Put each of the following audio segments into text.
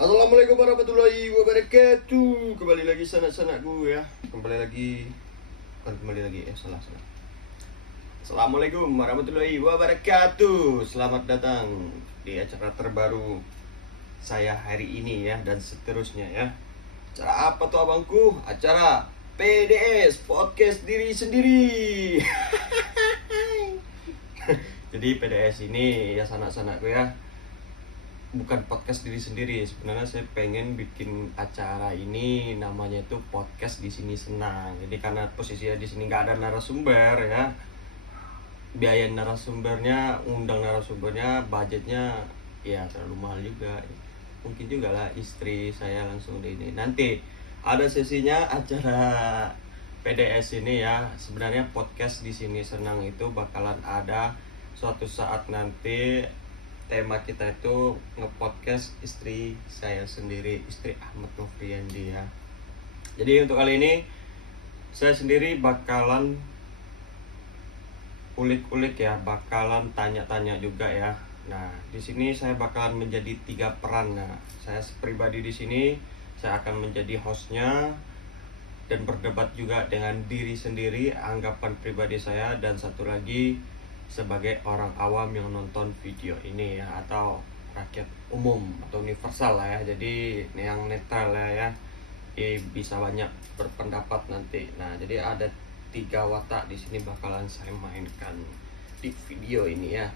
Assalamualaikum warahmatullahi wabarakatuh. Kembali lagi sanak-sanakku ya. Salah. Assalamualaikum warahmatullahi wabarakatuh. Selamat datang di acara terbaru saya hari ini ya, dan seterusnya ya. Acara apa tuh abangku? Acara PDS, Podcast Diri Sendiri. Jadi PDS ini ya sanak-sanakku ya, bukan podcast diri sendiri. Sebenarnya saya pengen bikin acara ini namanya itu podcast di sini senang. Jadi karena posisinya di sini nggak ada narasumber ya, biaya narasumbernya, undang narasumbernya, budgetnya ya terlalu mahal juga. Mungkin juga lah istri saya langsung di ini. Nanti ada sesinya acara PDS ini ya. Sebenarnya podcast di sini senang itu bakalan ada suatu saat nanti. Tema kita itu nge-podcast istri saya sendiri, istri Ahmad Nofriandi ya. Jadi untuk kali ini saya sendiri bakalan ulik-ulik ya, bakalan tanya-tanya juga ya. Nah, di sini saya bakalan menjadi 3 peran. Nah, saya pribadi di sini saya akan menjadi hostnya dan berdebat juga dengan diri sendiri, anggapan pribadi saya, dan satu lagi sebagai orang awam yang nonton video ini ya, atau rakyat umum atau universal lah ya. Jadi yang netral lah ya, bisa banyak berpendapat nanti. Nah, jadi ada 3 watak di sini bakalan saya mainkan di video ini ya.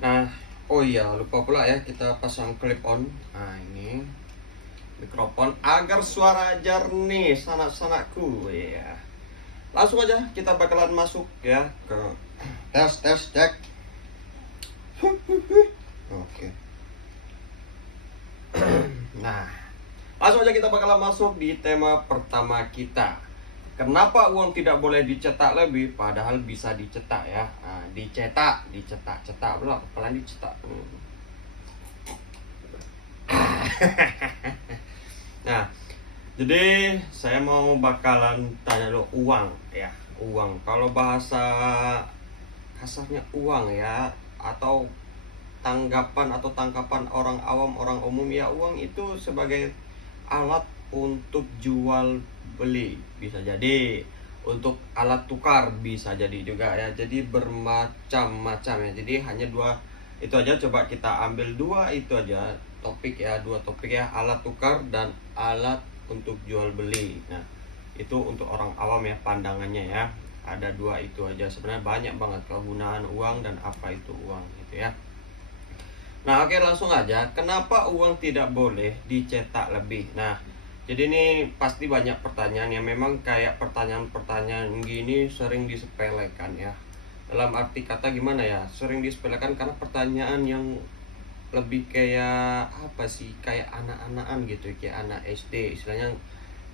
Nah, oh iya lupa pula ya, kita pasang clip on. Nah, ini mikrofon agar suara jernih sanak-sanakku ya. Langsung aja kita bakalan masuk ya ke tes cek. Oke. Nah, langsung aja kita bakalan masuk di tema pertama kita. Kenapa uang tidak boleh dicetak lebih padahal bisa dicetak ya? Nah, cetak pula, kepala dicetak. Nah, jadi saya mau bakalan tanya lo uang ya. Uang, kalau bahasa kasarnya uang ya, atau tanggapan atau tangkapan orang awam, orang umum ya, uang itu sebagai alat untuk jual beli, bisa jadi untuk alat tukar, bisa jadi juga ya. Jadi bermacam-macam ya. Jadi hanya 2 itu aja, coba kita ambil 2 itu aja topik ya, 2 topik ya, alat tukar dan alat untuk jual beli. Nah, itu untuk orang awam ya pandangannya ya. Ada 2 itu aja. Sebenarnya banyak banget kegunaan uang dan apa itu uang gitu ya. Nah, oke, langsung aja. Kenapa uang tidak boleh dicetak lebih? Nah, jadi ini pasti banyak pertanyaan yang memang kayak pertanyaan-pertanyaan gini sering disepelekan ya. Dalam arti kata gimana ya? Sering disepelekan karena pertanyaan yang lebih kayak apa sih? Kayak anak-anakan gitu, kayak anak SD istilahnya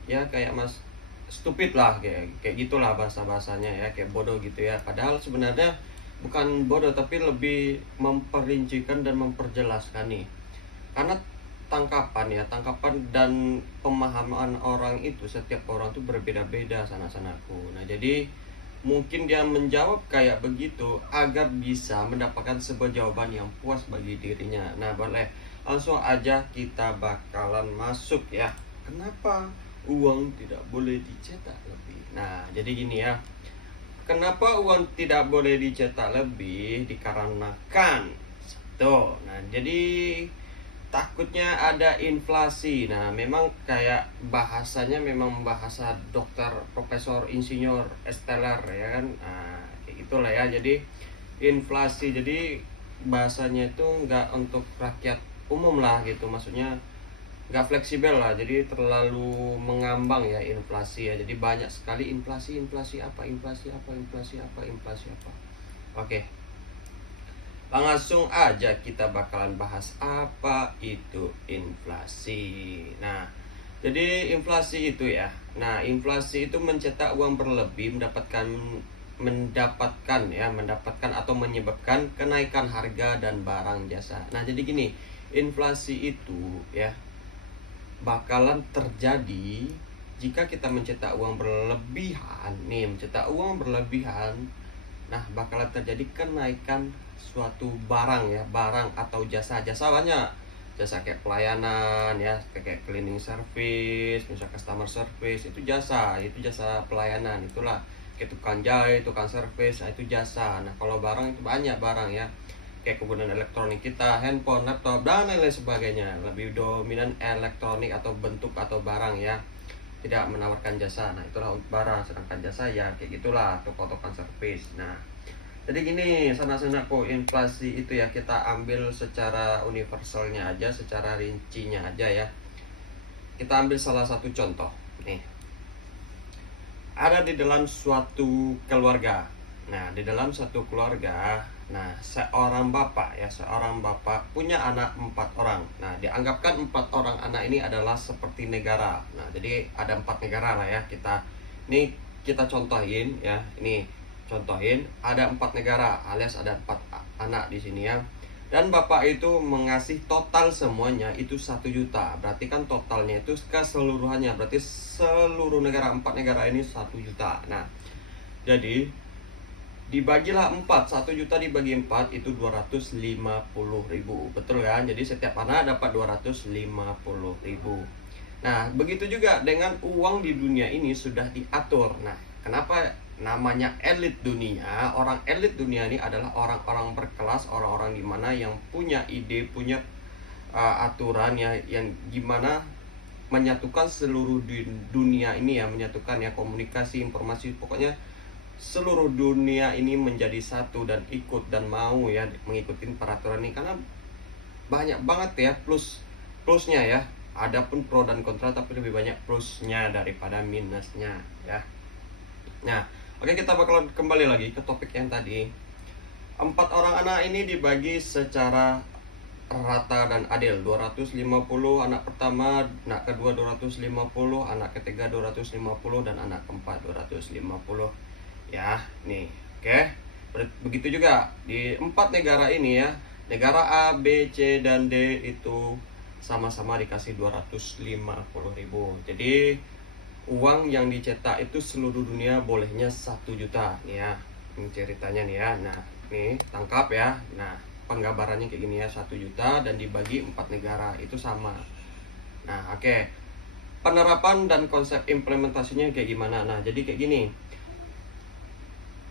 ya, kayak mas stupid lah, kayak gitulah bahasanya ya, kayak bodoh gitu ya. Padahal sebenarnya bukan bodoh, tapi lebih memperincikan dan memperjelaskan nih. Karena tangkapan dan pemahaman orang itu, setiap orang tuh berbeda-beda sana-sanaku. Nah, jadi mungkin dia menjawab kayak begitu agar bisa mendapatkan sebuah jawaban yang puas bagi dirinya. Nah, boleh langsung aja kita bakalan masuk ya. Kenapa uang tidak boleh dicetak lebih? Nah, jadi gini ya. Kenapa uang tidak boleh dicetak lebih? Dikarenakan tuh. Nah, jadi takutnya ada inflasi. Nah, memang kayak bahasanya memang bahasa dokter, profesor, insinyur, esteller ya kan. Nah, itulah ya. Jadi inflasi. Jadi bahasanya itu nggak untuk rakyat umum lah gitu. Maksudnya nggak fleksibel lah, jadi terlalu mengambang ya inflasi ya. Jadi banyak sekali inflasi apa. Oke, langsung aja kita bakalan bahas apa itu inflasi. Nah, jadi inflasi itu ya, nah inflasi itu mencetak uang berlebih, mendapatkan atau menyebabkan kenaikan harga dan barang jasa. Nah, jadi gini, inflasi itu ya bakalan terjadi jika kita mencetak uang berlebihan. Nah, bakalan terjadi kenaikan suatu barang ya, barang atau jasa. Jasa banyak, jasa kayak pelayanan ya, kayak cleaning service, misal customer service, itu jasa pelayanan, itulah kayak tukang jahit, tukang service, nah itu jasa. Nah kalau barang itu banyak barang ya, kayak kegunaan elektronik kita, handphone, laptop, dan lain-lain sebagainya. Lebih dominan elektronik atau bentuk atau barang ya, tidak menawarkan jasa. Nah itulah untuk barang, sedangkan jasa ya kayak gitulah, toko-toko service. Nah jadi gini, sanak-sanakku, inflasi itu ya kita ambil secara universalnya aja, secara rincinya aja ya. Kita ambil salah satu contoh nih. Ada di dalam suatu keluarga. Nah, di dalam suatu keluarga, nah seorang bapak punya anak 4 orang. Nah, dianggapkan 4 orang anak ini adalah seperti negara. Nah, jadi ada 4 negara lah ya kita contohin ya. Ini contohin ada 4 negara alias ada 4 anak di sini ya. Dan bapak itu mengasih total semuanya itu 1 juta. Berarti kan totalnya itu keseluruhannya, berarti seluruh negara 4 negara ini 1 juta. Nah jadi dibagilah 4, 1 juta dibagi 4 itu 250.000. Betul kan? Jadi setiap anak dapat 250.000. Nah begitu juga dengan uang di dunia ini sudah diatur. Nah kenapa namanya elit dunia? Orang elit dunia ini adalah orang-orang berkelas, orang-orang dimana yang punya ide, punya aturan ya, yang gimana menyatukan seluruh dunia ini ya, menyatukan ya komunikasi, informasi, pokoknya seluruh dunia ini menjadi satu dan ikut dan mau ya mengikuti peraturan ini, karena banyak banget ya plusnya ya. Adapun pro dan kontra, tapi lebih banyak plusnya daripada minusnya ya. Nah oke, kita bakalan kembali lagi ke topik yang tadi. 4 orang anak ini dibagi secara rata dan adil. 250 anak pertama, anak kedua 250, anak ketiga 250, dan anak keempat 250 ya. Nih oke, begitu juga di 4 negara ini ya. Negara A, B, C, dan D itu sama-sama dikasih 250.000. Jadi uang yang dicetak itu seluruh dunia bolehnya 1 juta nih ya. Ini ceritanya nih ya. Nah nih tangkap ya. Nah penggambarannya kayak gini ya, 1 juta dan dibagi 4 negara itu sama. Nah oke, penerapan dan konsep implementasinya kayak gimana? Nah jadi kayak gini,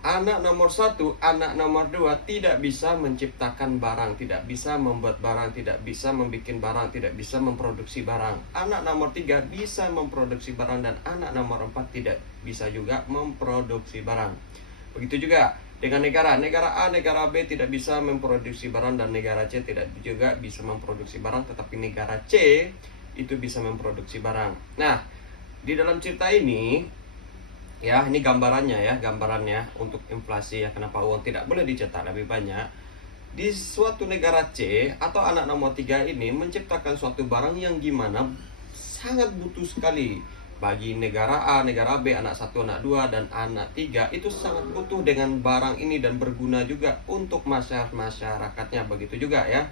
anak nomor 1, anak nomor 2 tidak bisa menciptakan barang, tidak bisa membuat barang, tidak bisa membuat barang, tidak bisa memproduksi barang. Anak nomor 3 bisa memproduksi barang, dan anak nomor 4 tidak bisa juga memproduksi barang. Begitu juga dengan negara A, negara B tidak bisa memproduksi barang, dan negara C tidak juga bisa memproduksi barang, tetapi negara C itu bisa memproduksi barang. Nah, di dalam cerita ini ya, ini gambarannya untuk inflasi ya, kenapa uang tidak boleh dicetak lebih banyak. Di suatu negara C atau anak nomor 3 ini menciptakan suatu barang yang gimana sangat butuh sekali bagi negara A, negara B, anak 1, anak 2, dan anak 3 itu sangat butuh dengan barang ini dan berguna juga untuk masyarakatnya. Begitu juga ya,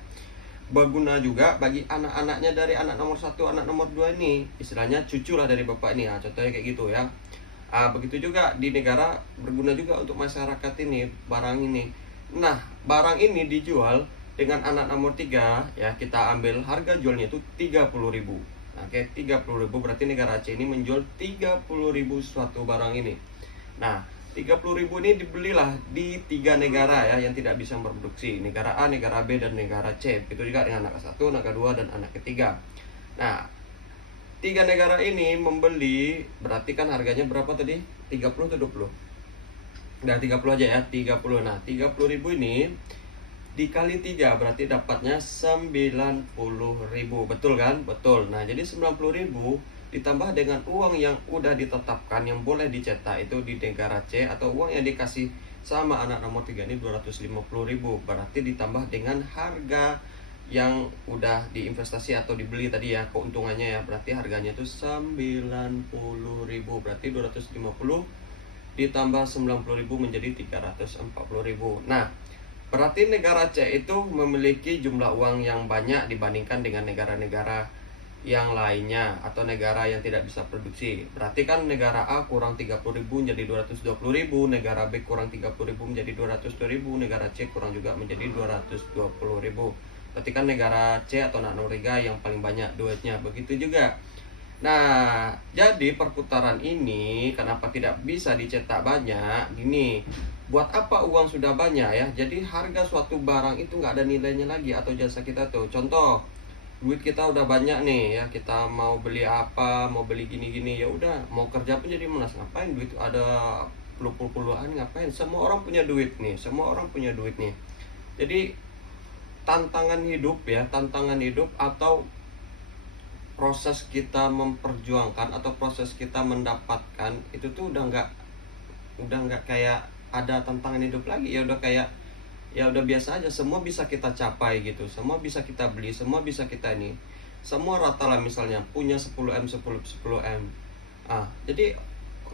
berguna juga bagi anak-anaknya dari anak nomor 1, anak nomor 2 ini, istilahnya cucu lah dari bapak ini ya, contohnya kayak gitu ya. Begitu juga di negara, berguna juga untuk masyarakat ini barang ini. Nah barang ini dijual dengan anak nomor 3 ya, kita ambil harga jualnya itu 30.000. Oke, 30.000 berarti negara C ini menjual 30.000 suatu barang ini. Nah 30.000 ini dibelilah di 3 negara ya yang tidak bisa memproduksi, negara A, negara B, dan negara C. Begitu juga dengan anak 1, anak kedua, dan anak ketiga. Nah 3 negara ini membeli, berarti kan harganya berapa tadi? 30 atau 20? Nah 30 aja ya, 30. Nah 30.000 ini dikali 3 berarti dapatnya 90.000. Betul kan? Betul. Nah jadi 90.000 ditambah dengan uang yang udah ditetapkan yang boleh dicetak itu di negara C, atau uang yang dikasih sama anak nomor 3 ini 250.000, berarti ditambah dengan harga yang udah diinvestasi atau dibeli tadi ya, keuntungannya ya, berarti harganya itu 90.000. Berarti 250 ditambah 90.000 menjadi 340.000. Nah berarti negara C itu memiliki jumlah uang yang banyak dibandingkan dengan negara-negara yang lainnya atau negara yang tidak bisa produksi. Berarti kan negara A kurang 30.000 menjadi 220.000, negara B kurang 30.000 menjadi 200.000, negara C kurang juga menjadi 220.000. Berarti kan negara C atau Norwegia yang paling banyak duitnya, begitu juga. Nah, jadi perputaran ini kenapa tidak bisa dicetak banyak? Gini, buat apa uang sudah banyak ya? Jadi harga suatu barang itu nggak ada nilainya lagi atau jasa kita tuh. Contoh, duit kita udah banyak nih ya, kita mau beli apa, mau beli gini-gini ya udah, mau kerja pun jadi malas. Ngapain duit ada puluh-puluhan, ngapain? Semua orang punya duit nih, semua orang punya duit nih. Jadi tantangan hidup atau proses kita memperjuangkan atau proses kita mendapatkan itu tuh udah nggak kayak ada tantangan hidup lagi, ya udah kayak ya udah biasa aja, semua bisa kita capai gitu, semua bisa kita beli, semua bisa kita ini, semua rata lah, misalnya punya 10 M 10 M. Jadi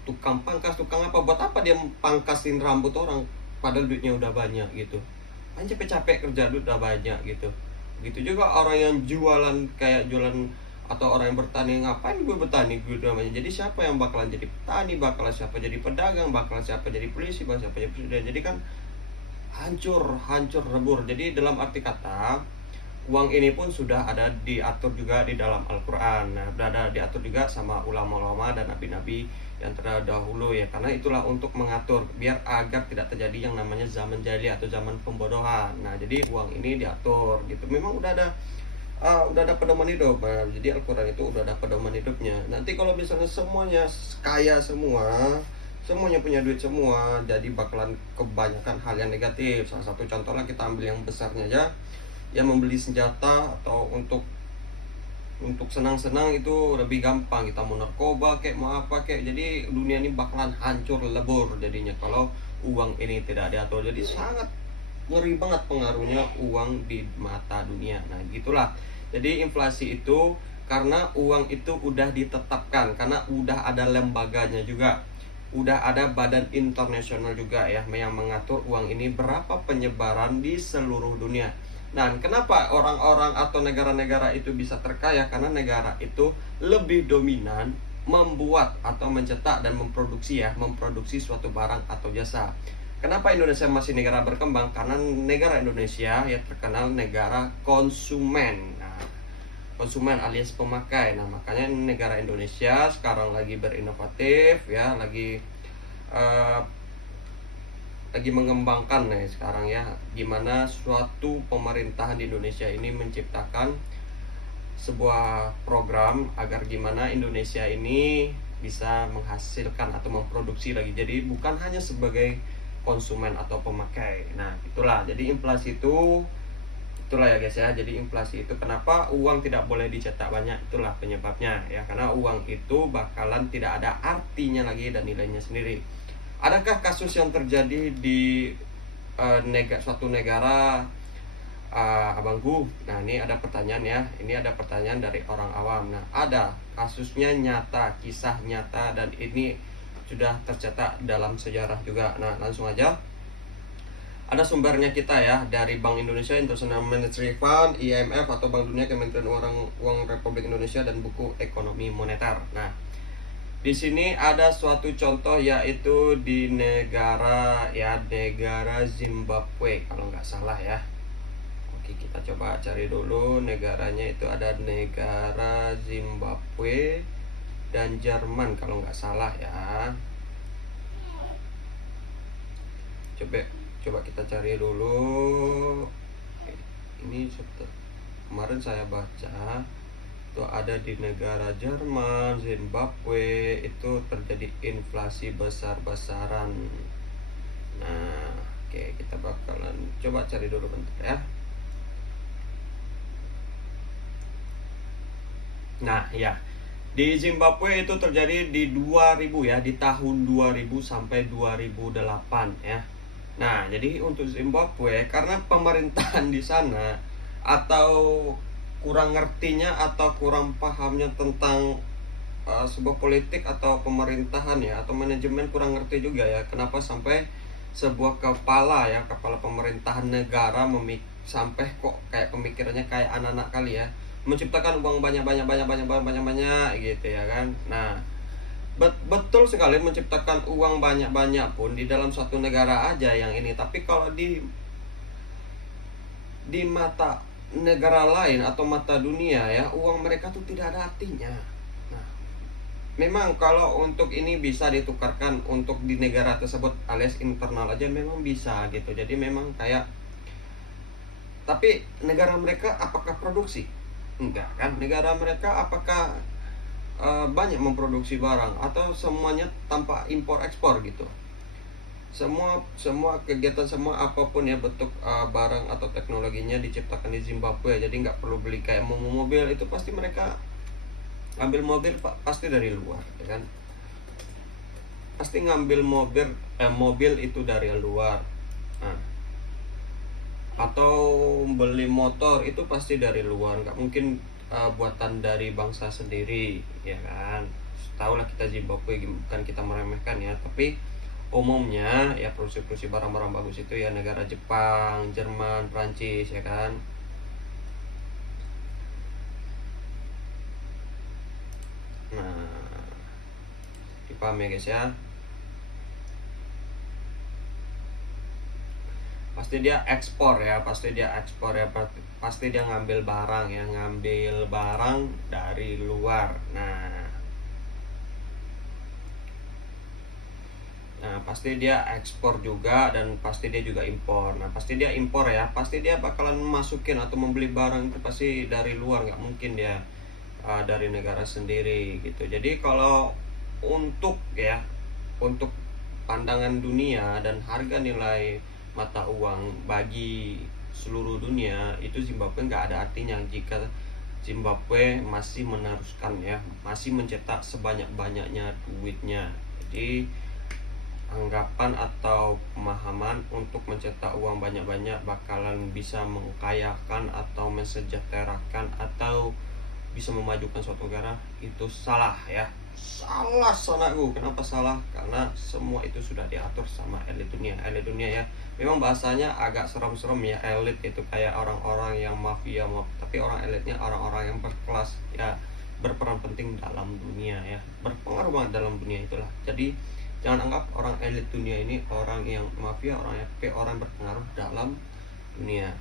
tukang pangkas, tukang apa, buat apa dia pangkasin rambut orang padahal duitnya udah banyak gitu, kan capek-capek kerja duit udah banyak gitu. Begitu juga orang yang jualan atau orang yang bertani, ngapain gue bertani, gue namanya. Jadi siapa yang bakalan jadi petani, bakalan siapa jadi pedagang, bakalan siapa jadi polisi, bakalan siapa jadi presiden. Jadi kan hancur lebur. Jadi dalam arti kata, uang ini pun sudah ada diatur juga di dalam Al-Quran. Nah, berada diatur juga sama ulama-ulama dan nabi-nabi yang terdahulu ya. Karena itulah untuk mengatur biar agar tidak terjadi yang namanya zaman jahiliyah atau zaman pembodohan. Nah, jadi uang ini diatur gitu. Memang udah ada pedoman hidup. Nah, jadi Al-Quran itu udah ada pedoman hidupnya. Nanti kalau misalnya semuanya kaya semua, semuanya punya duit semua, jadi bakalan kebanyakan hal yang negatif. Salah satu contohnya kita ambil yang besarnya aja, ya membeli senjata atau untuk senang-senang itu lebih gampang, kita mau narkoba kayak mau apa kayak. Jadi dunia ini bakalan hancur lebur jadinya kalau uang ini tidak diatur. Jadi sangat ngeri banget pengaruhnya uang di mata dunia. Nah gitulah, jadi inflasi itu karena uang itu udah ditetapkan, karena udah ada lembaganya juga, udah ada badan internasional juga ya yang mengatur uang ini berapa penyebaran di seluruh dunia. Nah, kenapa orang-orang atau negara-negara itu bisa terkaya? Karena negara itu lebih dominan membuat atau mencetak dan memproduksi suatu barang atau jasa. Kenapa Indonesia masih negara berkembang? Karena negara Indonesia ya terkenal negara konsumen. Nah, konsumen alias pemakai. Nah, makanya negara Indonesia sekarang lagi berinovatif ya, lagi mengembangkan nih sekarang ya, gimana suatu pemerintahan di Indonesia ini menciptakan sebuah program agar gimana Indonesia ini bisa menghasilkan atau memproduksi lagi. Jadi bukan hanya sebagai konsumen atau pemakai. Nah, itulah. Jadi inflasi itulah ya guys ya. Jadi inflasi itu kenapa uang tidak boleh dicetak banyak, itulah penyebabnya ya. Karena uang itu bakalan tidak ada artinya lagi dan nilainya sendiri. Adakah kasus yang terjadi di suatu negara, abangku? Nah, ini ada pertanyaan ya. Ini ada pertanyaan dari orang awam. Nah, ada kasusnya nyata, kisah nyata, dan ini sudah tercetak dalam sejarah juga. Nah, langsung aja. Ada sumbernya kita ya, dari Bank Indonesia, International Monetary Fund, IMF atau Bank Dunia, Kementerian Uang Republik Indonesia, dan buku Ekonomi Moneter. Nah, di sini ada suatu contoh yaitu di negara Zimbabwe kalau nggak salah ya. Oke, kita coba cari dulu negaranya. Itu ada negara Zimbabwe dan Jerman kalau nggak salah ya. Coba kita cari dulu. Ini kemarin saya baca itu ada di negara Jerman, Zimbabwe, itu terjadi inflasi besar-besaran. Nah, oke, kita bakalan coba cari dulu bentar ya. Nah, ya. Di Zimbabwe itu terjadi di 2000 ya, di tahun 2000 sampai 2008 ya. Nah, jadi untuk Zimbabwe karena pemerintahan di sana atau kurang ngertinya atau kurang pahamnya tentang sebuah politik atau pemerintahan ya, atau manajemen, kurang ngerti juga ya kenapa sampai sebuah kepala pemerintahan negara sampai kok kayak pemikirannya kayak anak-anak kali ya, menciptakan uang banyak gitu ya kan. Nah, betul sekali menciptakan uang banyak pun di dalam suatu negara aja yang ini, tapi kalau di mata negara lain atau mata dunia ya, uang mereka tuh tidak ada artinya. Nah, memang kalau untuk ini bisa ditukarkan untuk di negara tersebut alias internal aja memang bisa gitu. Jadi memang kayak, tapi negara mereka apakah produksi? Enggak kan? Negara mereka apakah banyak memproduksi barang atau semuanya tanpa impor ekspor gitu? Semua kegiatan, semua apapun ya bentuk barang atau teknologinya diciptakan di Zimbabwe. Jadi nggak perlu beli kayak mau mobil itu, pasti mereka ambil mobil pasti dari luar ya kan, pasti ngambil mobil itu dari luar. Nah, atau beli motor itu pasti dari luar, nggak mungkin buatan dari bangsa sendiri ya kan. Tahu lah kita Zimbabwe, bukan kita meremehkan ya, tapi umumnya ya produksi barang-barang bagus itu ya negara Jepang, Jerman, Prancis ya kan. Nah, dipaham ya guys ya. Pasti dia ekspor ya, pasti dia ngambil barang ya, ngambil barang dari luar. Nah, pasti dia ekspor juga dan pasti dia juga impor. Nah, pasti dia impor ya, pasti dia bakalan masukin atau membeli barang itu pasti dari luar, nggak mungkin dia dari negara sendiri gitu. Jadi kalau untuk ya, untuk pandangan dunia dan harga nilai mata uang bagi seluruh dunia, itu Zimbabwe nggak ada artinya jika Zimbabwe masih meneruskan ya, masih mencetak sebanyak-banyaknya duitnya. Jadi anggapan atau pemahaman untuk mencetak uang banyak-banyak bakalan bisa mengkayakan atau mensejahterakan atau bisa memajukan suatu negara, itu salah ya. Salah sonaku. Kenapa salah? Karena semua itu sudah diatur sama elit dunia. Elit dunia ya, memang bahasanya agak serem-serem ya, elit itu kayak orang-orang yang mafia, tapi orang elitnya orang-orang yang berkelas ya, berperan penting dalam dunia ya, berpengaruh banget dalam dunia itulah. Jadi jangan anggap orang elit dunia ini orang yang mafia, orang berpengaruh dalam dunia.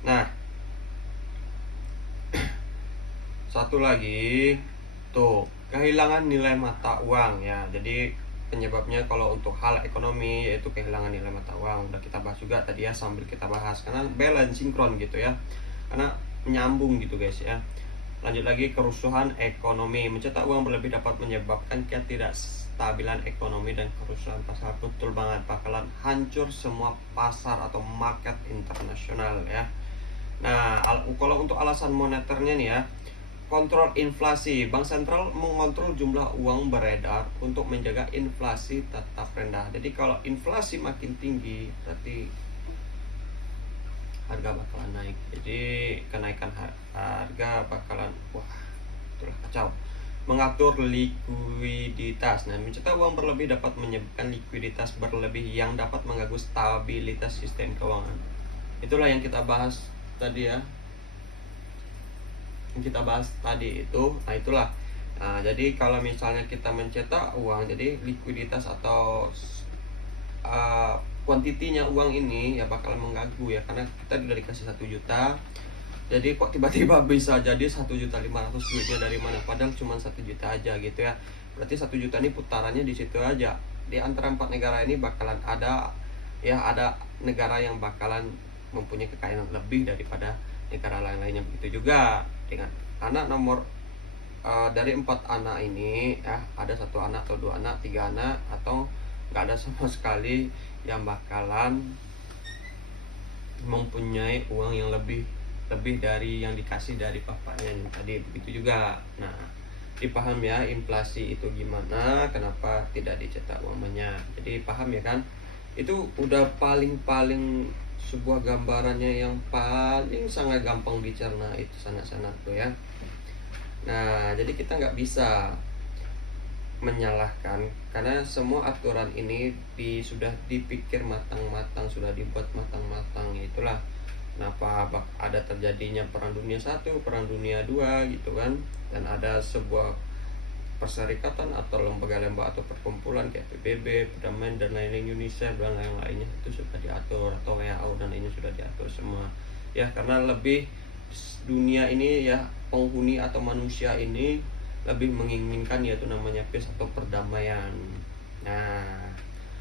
Nah, satu lagi tuh, kehilangan nilai mata uang ya. Jadi penyebabnya kalau untuk hal ekonomi yaitu kehilangan nilai mata uang, udah kita bahas juga tadi ya, sambil kita bahas karena balance sinkron gitu ya, karena menyambung gitu guys ya. Lanjut lagi, kerusuhan ekonomi. Mencetak uang berlebih dapat menyebabkan ketidakstabilan ekonomi dan kerusuhan pasar. Betul banget, bakalan hancur semua pasar atau market internasional ya. Nah, kalau untuk alasan moneternya nih ya, kontrol inflasi. Bank sentral mengontrol jumlah uang beredar untuk menjaga inflasi tetap rendah. Jadi kalau inflasi makin tinggi, berarti harga bakalan naik. Jadi kenaikan harga bakalan itulah kacau. Mengatur likuiditas. Nah, mencetak uang berlebih dapat menyebabkan likuiditas berlebih yang dapat mengganggu stabilitas sistem keuangan. Itulah yang kita bahas tadi ya, itu. Nah, itulah. Nah, jadi kalau misalnya kita mencetak uang, jadi likuiditas atau kuantitinya uang ini ya bakalan mengganggu ya, karena kita udah dikasih 1 juta, jadi kok tiba-tiba bisa jadi 1.500.000 duitnya dari mana, padahal cuma 1 juta aja gitu ya. Berarti 1 juta ini putarannya di situ aja. Di antara 4 negara ini bakalan ada negara yang bakalan mempunyai kekayaan lebih daripada negara lain-lainnya. Begitu juga dengan anak nomor dari 4 anak ini ya, ada 1 anak atau 2 anak, 3 anak, atau nggak ada sama sekali yang bakalan mempunyai uang yang lebih dari yang dikasih dari bapaknya tadi. Begitu juga. Nah, dipaham ya inflasi itu gimana, kenapa tidak dicetak uang banyak. Jadi paham ya kan, itu udah paling sebuah gambarannya yang paling sangat gampang dicerna itu sana tuh ya. Nah, jadi kita nggak bisa menyalahkan karena semua aturan ini sudah dipikir matang-matang, sudah dibuat matang-matang. Itulah kenapa ada terjadinya perang dunia 1, perang dunia 2 gitu kan, dan ada sebuah perserikatan atau lembaga-lembaga atau perkumpulan kayak PBB, perdamaian dan lain-lain, UNICEF dan lain-lainnya itu sudah diatur, atau WHO dan lainnya sudah diatur semua ya, karena lebih dunia ini ya, penghuni atau manusia ini lebih menginginkan, yaitu namanya peace atau perdamaian. Nah,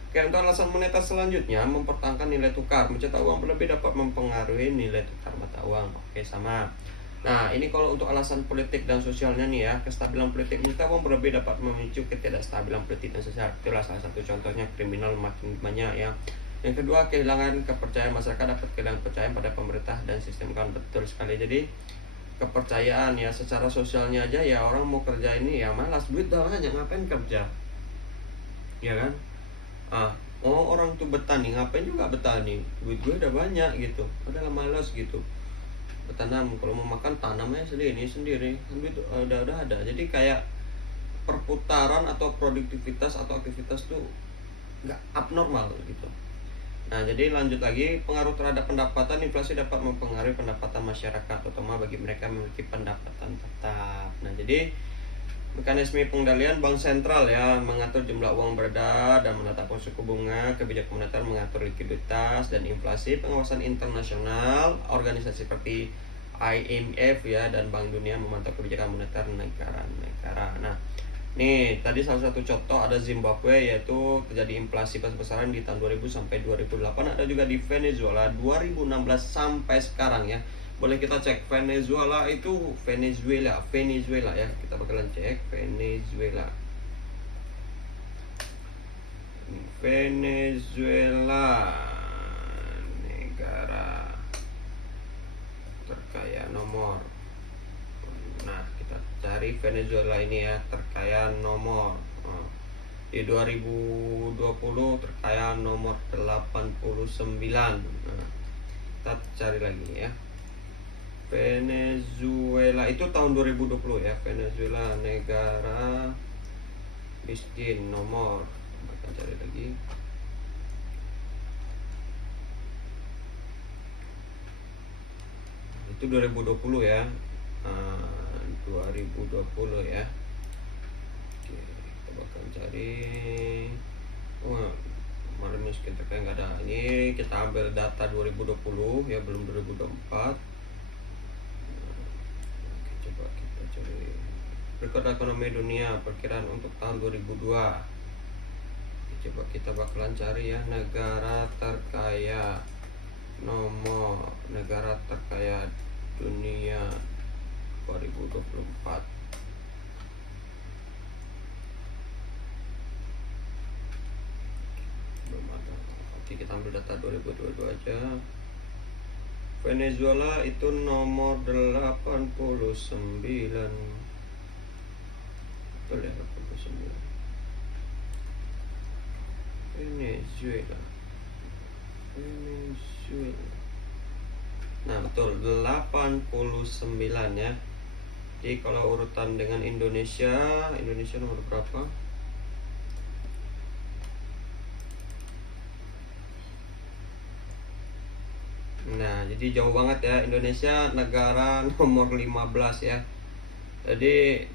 oke, untuk alasan moneter selanjutnya, mempertahankan nilai tukar. Mencetak uang berlebih dapat mempengaruhi nilai tukar mata uang. Oke, sama. Nah, ini kalau untuk alasan politik dan sosialnya nih ya, kestabilan politik. Mencetak uang berlebih dapat memicu ketidakstabilan politik dan sosial. Itulah salah satu contohnya, kriminal makin banyak ya. Yang kedua, kehilangan kepercayaan masyarakat, dapat kehilangan kepercayaan pada pemerintah dan sistem kan. Betul sekali. Jadi kepercayaan ya, secara sosialnya aja ya, orang mau kerja ini ya malas, duit dah banyak, ngapain kerja, ya kan? Orang tuh bertani, ngapain juga bertani, duit gue udah banyak gitu, udahlah malas gitu bertanam. Kalau mau makan tanamnya sendiri kan, duit udah ada. Jadi kayak perputaran atau produktivitas atau aktivitas tuh nggak abnormal gitu. Nah, jadi lanjut lagi, pengaruh terhadap pendapatan. Inflasi dapat mempengaruhi pendapatan masyarakat, terutama bagi mereka yang memiliki pendapatan tetap. Nah, jadi mekanisme pengendalian bank sentral ya, mengatur jumlah uang beredar dan menetapkan suku bunga. Kebijakan moneter mengatur likuiditas dan inflasi. Pengawasan internasional, organisasi seperti IMF ya dan Bank Dunia memantau kebijakan moneter negara-negara. Nah, nih, tadi salah satu contoh ada Zimbabwe, yaitu terjadi inflasi besar-besaran di tahun 2000 sampai 2008. Ada juga di Venezuela 2016 sampai sekarang ya. Boleh kita cek Venezuela ya. Kita bakalan cek Venezuela. Negara terkaya nomor. Nah, kita cari Venezuela ini ya, terkaya nomor. Di 2020 terkaya nomor 89. Nah, kita cari lagi ya. Venezuela itu tahun 2020 ya. Venezuela negara miskin nomor. Kita cari lagi. Itu 2020 ya. 2020 ya. Oke, kita bakal cari. Kemarin miskin terkaya nggak ada. Ini kita ambil data 2020 ya, belum 2024. Oke, coba kita cari rekor ekonomi dunia perkiraan untuk tahun 2002. Coba kita bakalan cari ya, negara terkaya nomor, negara terkaya dunia 2024. Belum ada. Oke, kita ambil data 2022 aja. Venezuela itu nomor 89. Betul ya, 89. Venezuela. Nah, betul, 89 ya. Jadi kalau urutan dengan Indonesia nomor berapa? Nah, jadi jauh banget ya, Indonesia negara nomor 15 ya. Jadi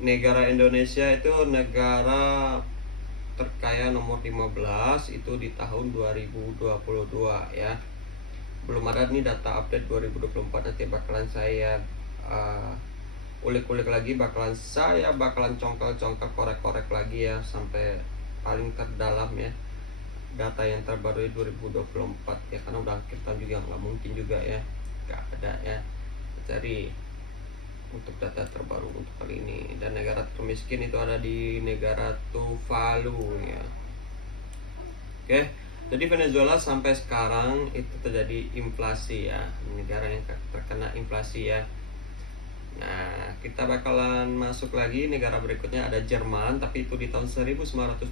negara Indonesia itu negara terkaya nomor 15 itu di tahun 2022 ya. Belum ada nih data update 2024, nanti bakalan saya ulik-ulik lagi, saya bakalan congkel-congkel, korek-korek lagi ya sampai paling terdalam ya data yang terbaru 2024 ya, karena udah akhir tahun juga nggak mungkin juga ya nggak ada ya. Cari untuk data terbaru untuk kali ini. Dan negara termiskin itu ada di negara Tuvalu ya. Oke, jadi Venezuela sampai sekarang itu terjadi inflasi ya, negara yang terkena inflasi ya. Nah, kita bakalan masuk lagi negara berikutnya, ada Jerman, tapi itu di tahun 1921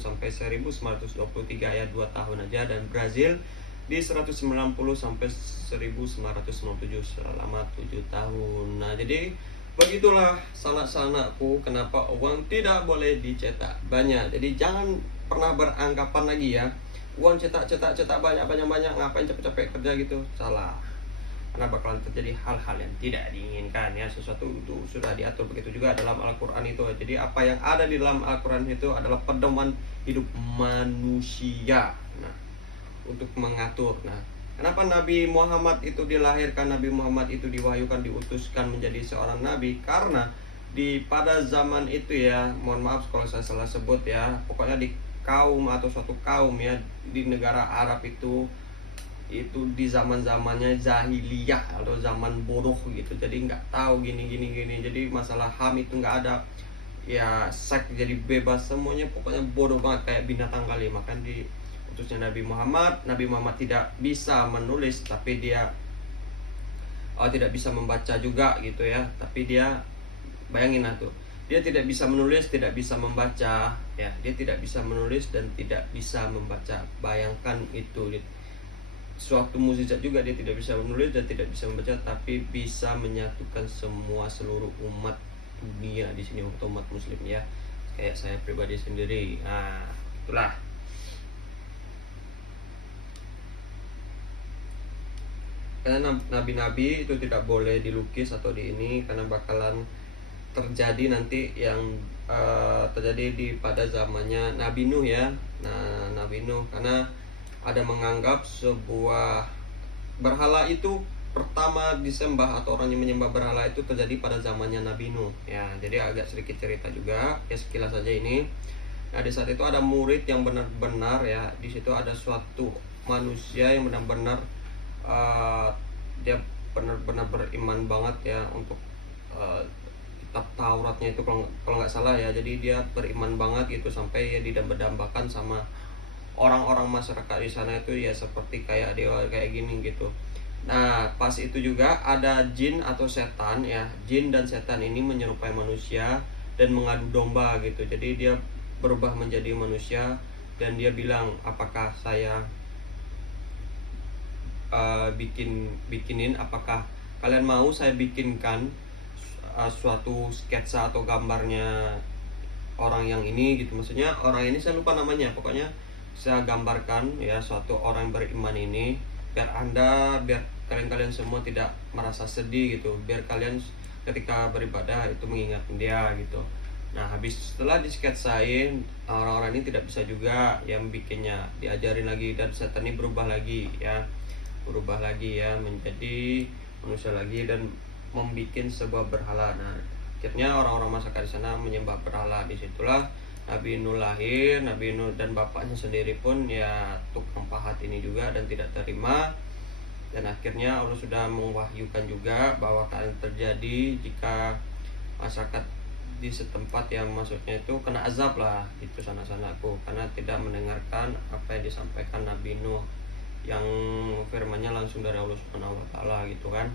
sampai 1923 ya, 2 tahun aja. Dan Brazil di 190 sampai 1997 selama 7 tahun. Nah, jadi begitulah sanak-sanakku kenapa uang tidak boleh dicetak banyak. Jadi jangan pernah beranggapan lagi ya, uang cetak banyak, ngapain capek-capek kerja gitu. Salah. Karena bakalan terjadi hal-hal yang tidak diinginkan ya. Sesuatu itu sudah diatur begitu juga dalam Al-Quran itu. Jadi apa yang ada di dalam Al-Quran itu adalah pedoman hidup manusia. Nah, untuk mengatur. Nah, Kenapa Nabi Muhammad itu dilahirkan, Nabi Muhammad itu diwahyukan, diutuskan menjadi seorang nabi? Karena pada zaman itu ya, mohon maaf kalau saya salah sebut ya, pokoknya di kaum atau suatu kaum ya di negara Arab itu di zaman zamannya jahiliyah atau zaman bodoh gitu, jadi nggak tahu gini, jadi masalah HAM itu nggak ada ya, seks jadi bebas semuanya, pokoknya bodoh banget kayak binatang kali. Makan di utusnya Nabi Muhammad tidak bisa menulis, tapi dia tidak bisa membaca juga gitu ya, tapi dia bayangin lah tuh, dia tidak bisa menulis, tidak bisa membaca ya, dia tidak bisa menulis dan tidak bisa membaca. Bayangkan itu suatu mukjizat juga, dia tidak bisa menulis dan tidak bisa membaca, tapi bisa menyatukan semua seluruh umat dunia di sini, umat muslim ya, kayak saya pribadi sendiri. Nah, itulah. Karena nabi-nabi itu tidak boleh dilukis atau di ini, karena bakalan terjadi nanti yang terjadi pada zamannya Nabi Nuh ya. Nah, Nabi Nuh, karena ada menganggap sebuah berhala itu pertama disembah atau orang yang menyembah berhala itu terjadi pada zamannya Nabi Nuh ya. Jadi agak sedikit cerita juga ya, sekilas saja ini. Nah, di saat itu ada murid yang benar-benar ya, di situ ada suatu manusia yang benar-benar dia benar-benar beriman banget ya untuk kitab Tauratnya itu, kalau nggak salah ya. Jadi dia beriman banget gitu, sampai ya didamba-dambakan sama orang-orang masyarakat di sana itu ya, seperti kayak dewa kayak gini gitu. Nah, pas itu juga ada jin atau setan ya. Jin dan setan ini menyerupai manusia dan mengadu domba gitu. Jadi dia berubah menjadi manusia dan dia bilang, apakah saya bikinin, apakah kalian mau saya bikinkan suatu sketsa atau gambarnya orang yang ini gitu. Maksudnya orang ini saya lupa namanya, pokoknya saya gambarkan ya suatu orang yang beriman ini, biar kalian semua tidak merasa sedih gitu, biar kalian ketika beribadah itu mengingat dia gitu. Nah, habis setelah disketsain, orang-orang ini tidak bisa juga yang bikinnya, diajarin lagi, dan setan ini berubah lagi ya menjadi manusia lagi dan membuat sebuah berhala. Nah, akhirnya orang-orang masyarakat di sana menyembah berhala. Disitulah Nabi Nuh lahir. Nabi Nuh dan bapaknya sendiri pun ya tukang pahat ini juga dan tidak terima. Dan akhirnya Allah sudah mewahyukan juga bahwa akan terjadi jika masyarakat di setempat yang maksudnya itu kena azab lah itu sana-sanaku, karena tidak mendengarkan apa yang disampaikan Nabi Nuh yang firmannya langsung dari Allah Subhanahu wa taala gitu kan.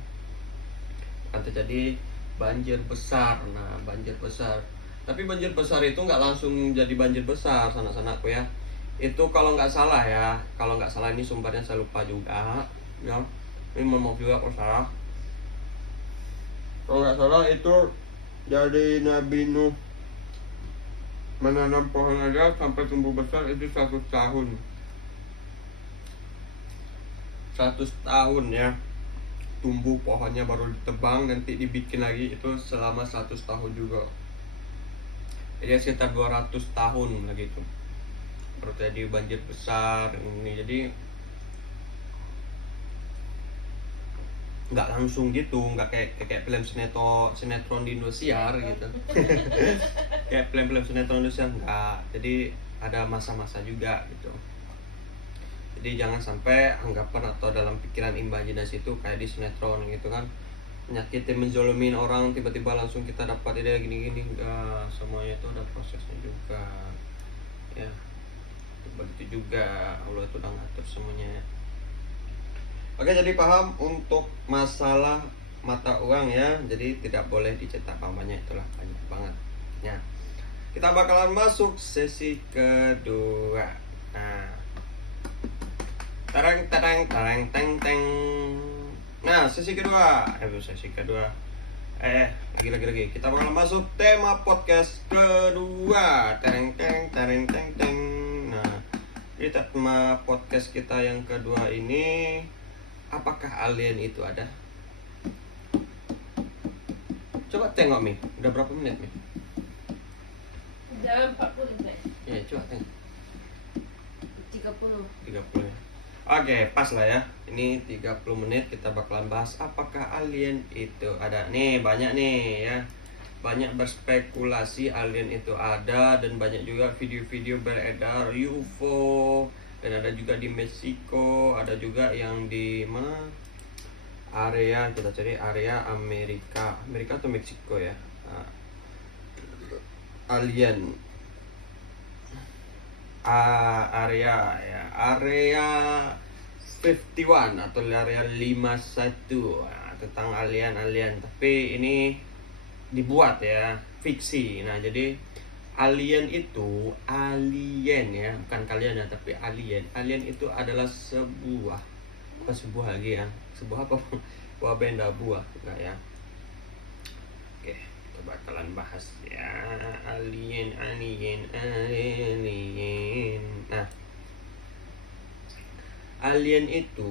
Akan terjadi banjir besar. Nah, banjir besar. Tapi banjir besar itu nggak langsung jadi banjir besar sana-sanaku ya. Itu kalau nggak salah ya, ini sumbernya saya lupa juga ya. Ini mohon maaf juga kalau salah. Kalau nggak salah itu dari Nabi Nuh menanam pohon aja sampai tumbuh besar itu 100 tahun. 100 tahun ya, tumbuh pohonnya baru ditebang, nanti dibikin lagi itu selama 100 tahun juga. Jadi sekitar 200 tahun lagi itu baru terjadi banjir besar ini. Jadi nggak langsung gitu, nggak kayak film sinetron di Indosiar gitu. Kayak film sinetron Indosiar enggak. Jadi ada masa-masa juga gitu. Jadi jangan sampai anggapan atau dalam pikiran imajinasi itu kayak di sinetron gitu kan, nyakitin, menzolumin orang, tiba-tiba langsung kita dapat ide gini-gini. Enggak, semuanya itu ada prosesnya juga ya. Begitu juga Allah itu udah ngatur semuanya. Oke, jadi paham untuk masalah mata uang ya. Jadi tidak boleh dicetak banyak, itulah banyak banget ya. Kita bakalan masuk sesi kedua. Nah, teng. Nah, sesi kedua. Lagi. Kita bakal masuk tema podcast kedua. Teng. Nah, di tema podcast kita yang kedua ini, apakah alien itu ada? Coba tengok Mi, udah berapa menit Mi? Udah 40 menit. Ya, coba tengok. 30. 30 ya. Oke, pas lah ya. Ini 30 menit kita bakalan bahas apakah alien itu ada. Nih, banyak nih ya. Banyak berspekulasi alien itu ada, dan banyak juga video-video beredar UFO, dan ada juga di Meksiko, ada juga yang di mana, area, kita cari area Amerika atau Meksiko ya. Nah, alien area ya, area 51 atau area 51. Nah, tentang alien, tapi ini dibuat ya, fiksi. Nah, jadi alien itu alien ya, bukan kalian ya, tapi alien itu adalah sebuah lagi ya, sebuah apa, buah benda, buah enggak ya. Oke, kita bakalan bahas ya alien. Nah, alien itu,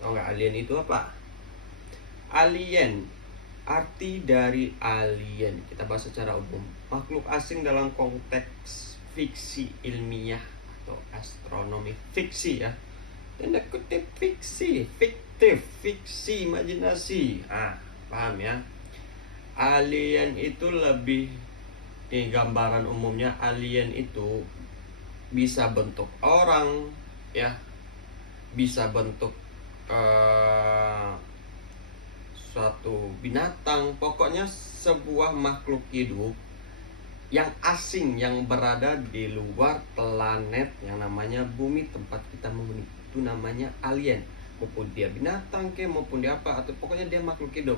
tau nggak alien itu apa? Alien, arti dari alien, kita bahas secara umum, makhluk asing dalam konteks fiksi ilmiah atau astronomi. Fiksi ya, tanda kutip fiksi, fiktif, fiksi, imajinasi. Paham ya? Alien itu lebih, nih gambaran umumnya, alien itu bisa bentuk orang ya, bisa bentuk suatu binatang, pokoknya sebuah makhluk hidup yang asing yang berada di luar planet yang namanya bumi, tempat kita menghuni, itu namanya alien. Maupun dia binatang maupun dia apa, atau pokoknya dia makhluk hidup.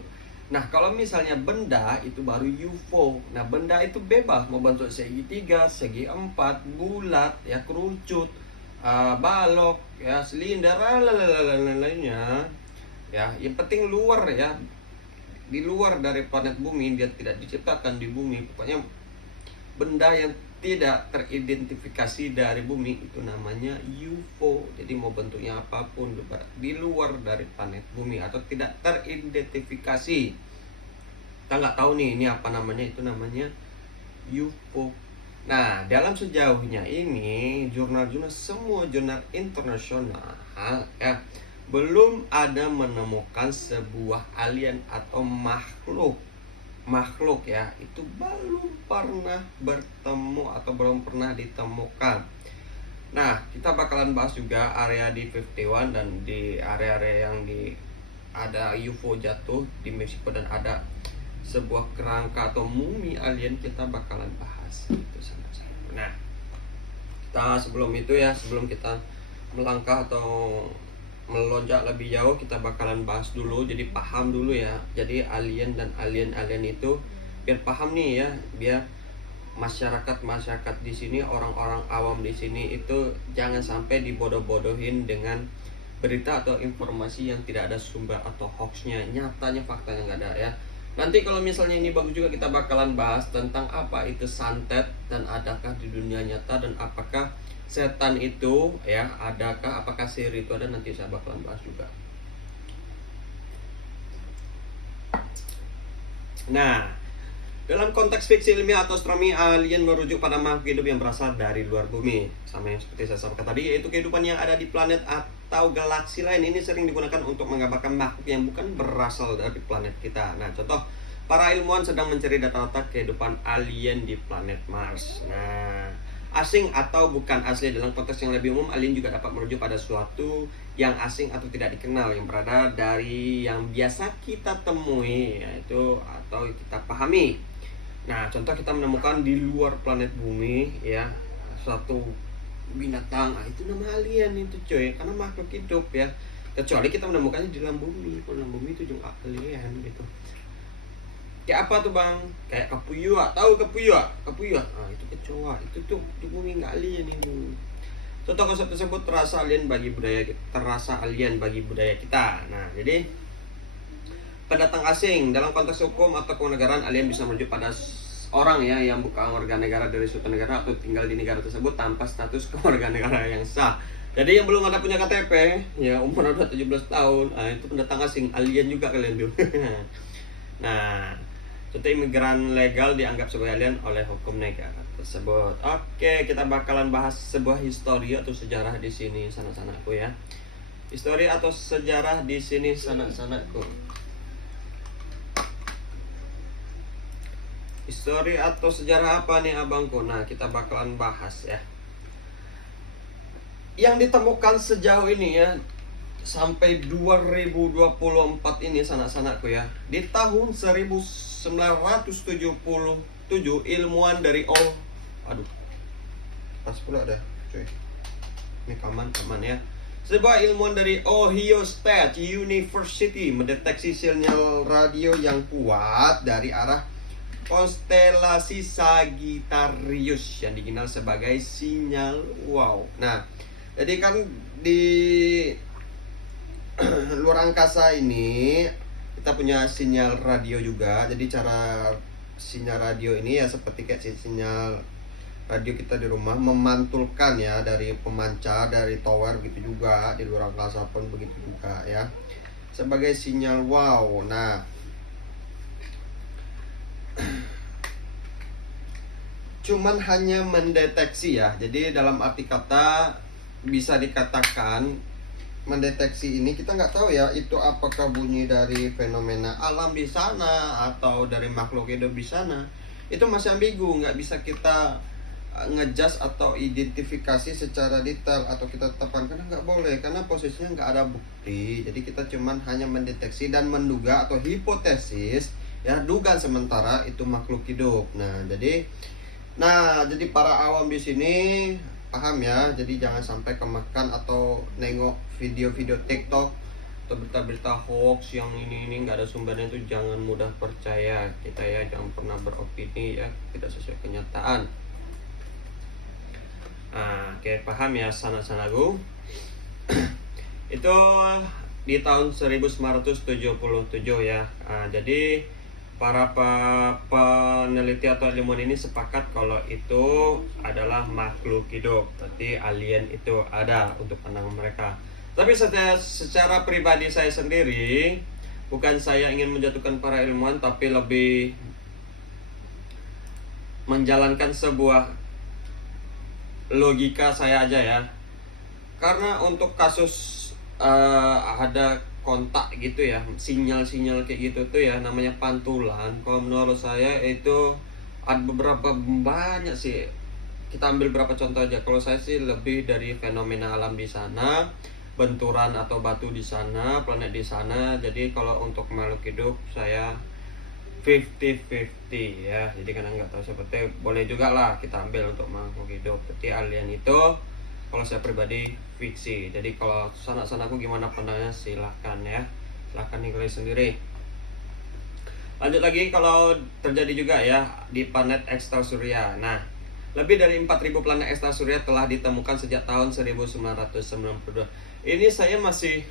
Nah, kalau misalnya benda itu baru UFO. Nah, benda itu bebas mau bentuk segitiga, segi empat, bulat ya, kerucut, balok ya, silinder, lainnya ya, yang penting luar ya, di luar dari planet bumi, dia tidak diciptakan di bumi. Pokoknya benda yang tidak teridentifikasi dari bumi itu namanya UFO. Jadi mau bentuknya apapun di luar dari planet bumi atau tidak teridentifikasi, kita nggak tahu nih ini apa namanya, itu namanya UFO. Nah, dalam sejauhnya ini jurnal-jurnal, semua jurnal internasional ya, belum ada menemukan sebuah alien atau makhluk ya, itu belum pernah bertemu atau belum pernah ditemukan. Nah, kita bakalan bahas juga area di 51 dan di area-area yang ada UFO jatuh di Meksiko, dan ada sebuah kerangka atau mumi alien, kita bakalan bahas itu sama-sama. Nah, kita sebelum kita melangkah atau melonjak lebih jauh, kita bakalan bahas dulu, jadi paham dulu ya. Jadi alien dan alien itu biar paham nih ya, biar masyarakat di sini, orang-orang awam di sini itu jangan sampai dibodoh-bodohin dengan berita atau informasi yang tidak ada sumber atau hoaxnya, nyatanya faktanya nggak ada ya. Nanti kalau misalnya ini bagus juga, kita bakalan bahas tentang apa itu santet, dan adakah di dunia nyata, dan apakah setan itu ya, apakah sihir itu ada, nanti saya bakalan bahas juga. Nah, dalam konteks fiksi ilmiah atau astronomi, alien merujuk pada makhluk hidup yang berasal dari luar bumi. Sama yang seperti saya sampaikan tadi, yaitu kehidupan yang ada di planet atau galaksi lain. Ini sering digunakan untuk menggambarkan makhluk yang bukan berasal dari planet kita. Nah, contoh, para ilmuwan sedang mencari data-data kehidupan alien di planet Mars. Nah, asing atau bukan asli, dalam konteks yang lebih umum, alien juga dapat merujuk pada suatu yang asing atau tidak dikenal, yang berada dari yang biasa kita temui, yaitu atau kita pahami. Nah, contoh, kita menemukan di luar planet bumi ya, suatu binatang, itu nama alien itu coy, karena makhluk hidup ya. Kecuali kita menemukannya di dalam bumi, kalau dalam bumi itu juga alien gitu. Kayak apa tuh bang? Kayak kapuyua, tahu kapuyua? Itu kecoa, itu tuh di bumi nggak alien itu. Contoh konsep tersebut terasa alien bagi budaya kita. Nah, jadi pendatang asing dalam konteks hukum atau kewarganegaraan, alien bisa merujuk pada orang ya yang bukan warga negara dari suatu negara atau tinggal di negara tersebut tanpa status kewarganegaraan yang sah. Jadi yang belum ada punya KTP ya, umur udah 17 tahun, itu pendatang asing, alien juga kalian tuh. Nah, Contoh imigran legal dianggap sebagai alien oleh hukum negara tersebut. Oke, kita bakalan bahas sebuah histori atau sejarah di sini sanak-sanakku ya. Histori atau sejarah di sini sanak-sanakku. Histori atau sejarah apa nih abangku? Nah, kita bakalan bahas ya. Yang ditemukan sejauh ini ya, sampai 2024 ini sanak-sanakku ya. Di tahun 1977 ilmuwan dari aduh, pas pula dah cuy. Ini kaman ya. Sebuah ilmuwan dari Ohio State University mendeteksi sinyal radio yang kuat dari arah konstelasi Sagittarius yang dikenal sebagai sinyal wow. Nah, jadi kan di luar angkasa ini kita punya sinyal radio juga. Jadi cara sinyal radio ini ya seperti kayak sinyal radio kita di rumah, memantulkan ya dari pemancar, dari tower gitu juga. Di luar angkasa pun begitu juga ya, sebagai sinyal wow. Nah, cuman hanya mendeteksi ya. Jadi dalam arti kata bisa dikatakan mendeteksi ini kita nggak tahu ya itu apakah bunyi dari fenomena alam di sana atau dari makhluk hidup di sana. Itu masih ambigu, nggak bisa kita ngejudge atau identifikasi secara detail atau kita tetapkan, karena nggak boleh, karena posisinya nggak ada bukti. Jadi kita cuman hanya mendeteksi dan menduga atau hipotesis ya, dugaan sementara itu makhluk hidup. Nah jadi para awam di sini paham ya, jadi jangan sampai kemakan atau nengok video-video TikTok atau berita-berita hoax yang ini nggak ada sumbernya, itu jangan mudah percaya kita ya, jangan pernah beropini ya tidak sesuai kenyataan. Nah, oke, paham ya sanak-sanakku. Itu di tahun 1977 ya. Nah, jadi para peneliti atau ilmuwan ini sepakat kalau itu adalah makhluk hidup, berarti alien itu ada untuk pandangan mereka. Tapi secara pribadi saya sendiri, bukan saya ingin menjatuhkan para ilmuwan, tapi lebih menjalankan sebuah logika saya aja ya. Karena untuk kasus ada kontak gitu ya, sinyal-sinyal kayak gitu tuh ya, namanya pantulan. Kalau menurut saya itu ada beberapa, banyak sih. Kita ambil berapa contoh aja. Kalau saya sih lebih dari fenomena alam di sana, benturan atau batu di sana, planet di sana. Jadi kalau untuk makhluk hidup saya 50-50 ya. Jadi karena nggak tahu, seperti boleh juga lah kita ambil untuk makhluk hidup. Jadi alien itu kalau saya pribadi fiksi. Jadi kalau sanak-sanakku gimana pandangnya silahkan ya, silahkan nilai sendiri. Lanjut lagi, kalau terjadi juga ya di planet ekstra surya. Nah, lebih dari 4.000 planet ekstra surya telah ditemukan sejak tahun 1992. Ini saya masih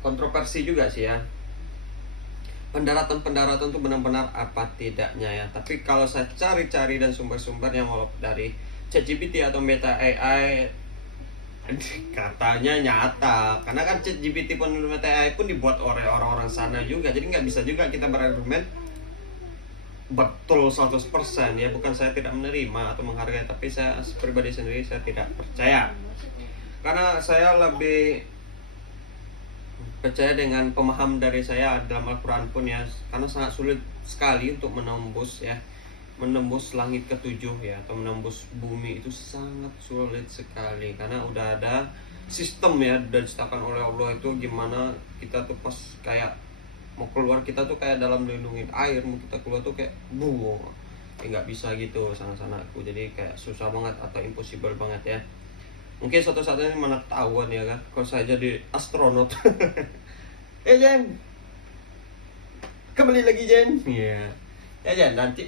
kontroversi juga sih ya, pendaratan itu benar-benar apa tidaknya ya. Tapi kalau saya cari-cari dan sumber-sumbernya, mau dari ChatGPT atau Meta AI, katanya nyata. Karena kan ChatGPT pun Meta AI pun dibuat oleh orang-orang sana juga. Jadi nggak bisa juga kita berargumen betul 100% ya. Bukan saya tidak menerima atau menghargai, tapi saya pribadi sendiri saya tidak percaya. Karena saya lebih percaya dengan pemaham dari saya dalam Al-Quran pun ya. Karena sangat sulit sekali untuk menembus langit ketujuh ya, atau menembus bumi, itu sangat sulit sekali. Karena udah ada sistem ya, dan diciptakan oleh Allah itu gimana kita tuh pas kayak mau keluar, kita tuh kayak dalam lindungi air, mau kita keluar tuh kayak nggak bisa gitu sana-sanaku. Jadi kayak susah banget atau impossible banget ya. Mungkin suatu saat ini mana tahuan ya kan, kalau saya jadi astronot. Jen, kembali lagi Jen. Iya. Ya Jen, nanti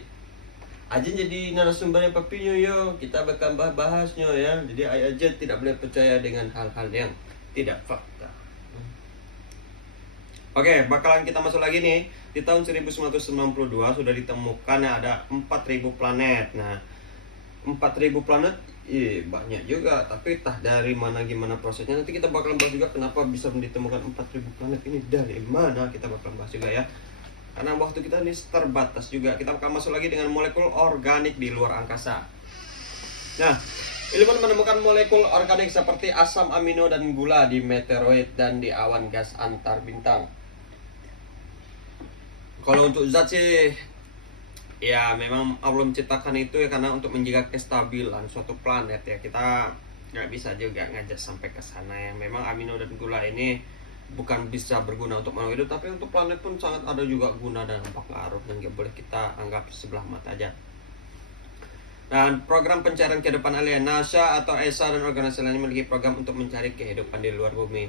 aja jadi narasumbernya papinya yo, kita bakal bahasnya ya. Jadi aja tidak boleh percaya dengan hal-hal yang tidak fakta. Oke, bakalan kita masuk lagi nih. Di tahun 1992 sudah ditemukan ada 4.000 planet. Nah, 4.000 planet banyak juga, tapi entah dari mana gimana prosesnya. Nanti kita bakalan bahas juga kenapa bisa ditemukan 4.000 planet ini, dari mana, kita bakalan bahas juga ya. Karena waktu kita ini terbatas juga. Kita akan masuk lagi dengan molekul organik di luar angkasa. Nah, ilmuwan menemukan molekul organik seperti asam amino dan gula di meteoroid dan di awan gas antar bintang. Kalau untuk zat sih, ya memang Allah menciptakan itu ya karena untuk menjaga kestabilan suatu planet ya. Kita nggak bisa juga ngajak sampai ke sana ya. Memang amino dan gula ini bukan bisa berguna untuk makhluk hidup, tapi untuk planet pun sangat ada juga guna dan pengaruh dan nggak boleh kita anggap sebelah mata aja. Dan program pencarian kehidupan alien, NASA atau ESA dan organisasi lain memiliki program untuk mencari kehidupan di luar bumi.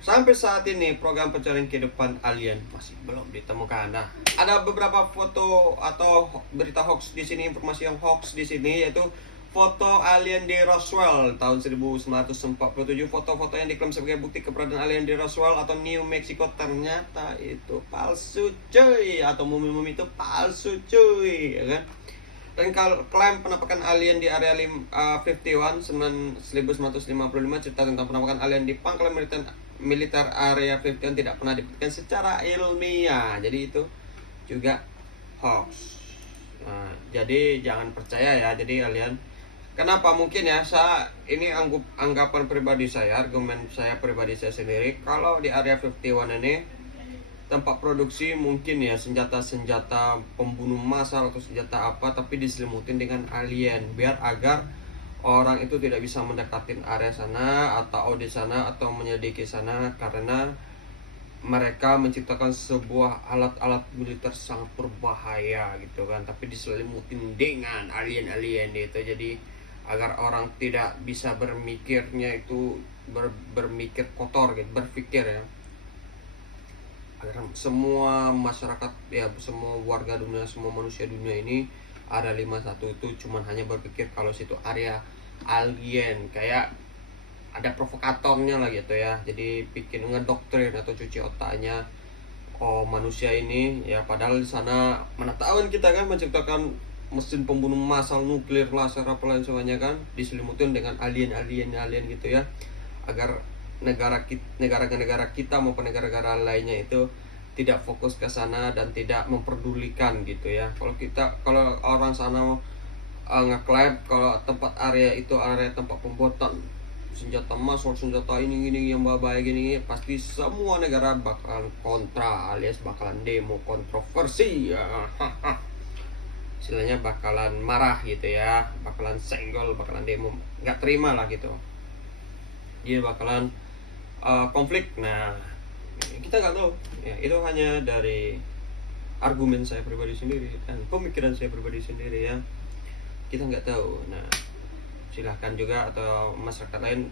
Sampai saat ini program pencarian kehidupan alien masih belum ditemukan. Nah, ada beberapa foto atau berita hoax di sini, informasi yang hoax di sini, yaitu foto alien di Roswell tahun 1947. Foto-foto yang diklaim sebagai bukti keberadaan alien di Roswell atau New Mexico ternyata itu palsu cuy, atau mumi-mumi itu palsu cuy, ya kan? Dan kalau klaim penampakan alien di area 51 1955, cerita tentang penampakan alien di pangkalan militer area 51 tidak pernah dibuktikan secara ilmiah. Jadi itu juga hoax. Nah, jadi jangan percaya ya. Jadi kalian, kenapa mungkin ya, ini anggapan pribadi saya, argumen saya pribadi saya sendiri, kalau di area 51 ini tempat produksi mungkin ya senjata-senjata pembunuh massal atau senjata apa, tapi diselimutin dengan alien biar agar orang itu tidak bisa mendekatin area sana atau di sana atau menyelidiki sana, karena mereka menciptakan sebuah alat-alat militer sangat berbahaya gitu kan, tapi diselimutin dengan alien-alien itu. Jadi agar orang tidak bisa bermikirnya itu bermikir kotor gitu, berpikir ya, agar semua masyarakat ya, semua warga dunia, semua manusia dunia ini area 51 itu cuman hanya berpikir kalau situ area alien, kayak ada provokatornya lah gitu ya. Jadi bikin ngedoktrin atau cuci otaknya manusia ini ya, padahal di sana mana tahu kita kan menciptakan mesin pembunuh massal, nuklir, laser apa lain sebagainya kan, diselimutin dengan alien gitu ya, agar negara kita maupun negara-negara lainnya itu tidak fokus ke sana dan tidak memperdulikan gitu ya. Kalau orang sana ngeklaim kalau tempat area itu area tempat pembuatan senjata massal, senjata ini yang berbahaya gini, pasti semua negara bakalan kontra alias bakalan demo, kontroversi ya. Istilahnya bakalan marah gitu ya, bakalan senggol, bakalan demo, nggak terima lah gitu. Dia bakalan konflik. Nah, kita nggak tahu ya, itu hanya dari argumen saya pribadi sendiri dan pemikiran saya pribadi sendiri ya, kita nggak tahu. Nah, silahkan juga atau masyarakat lain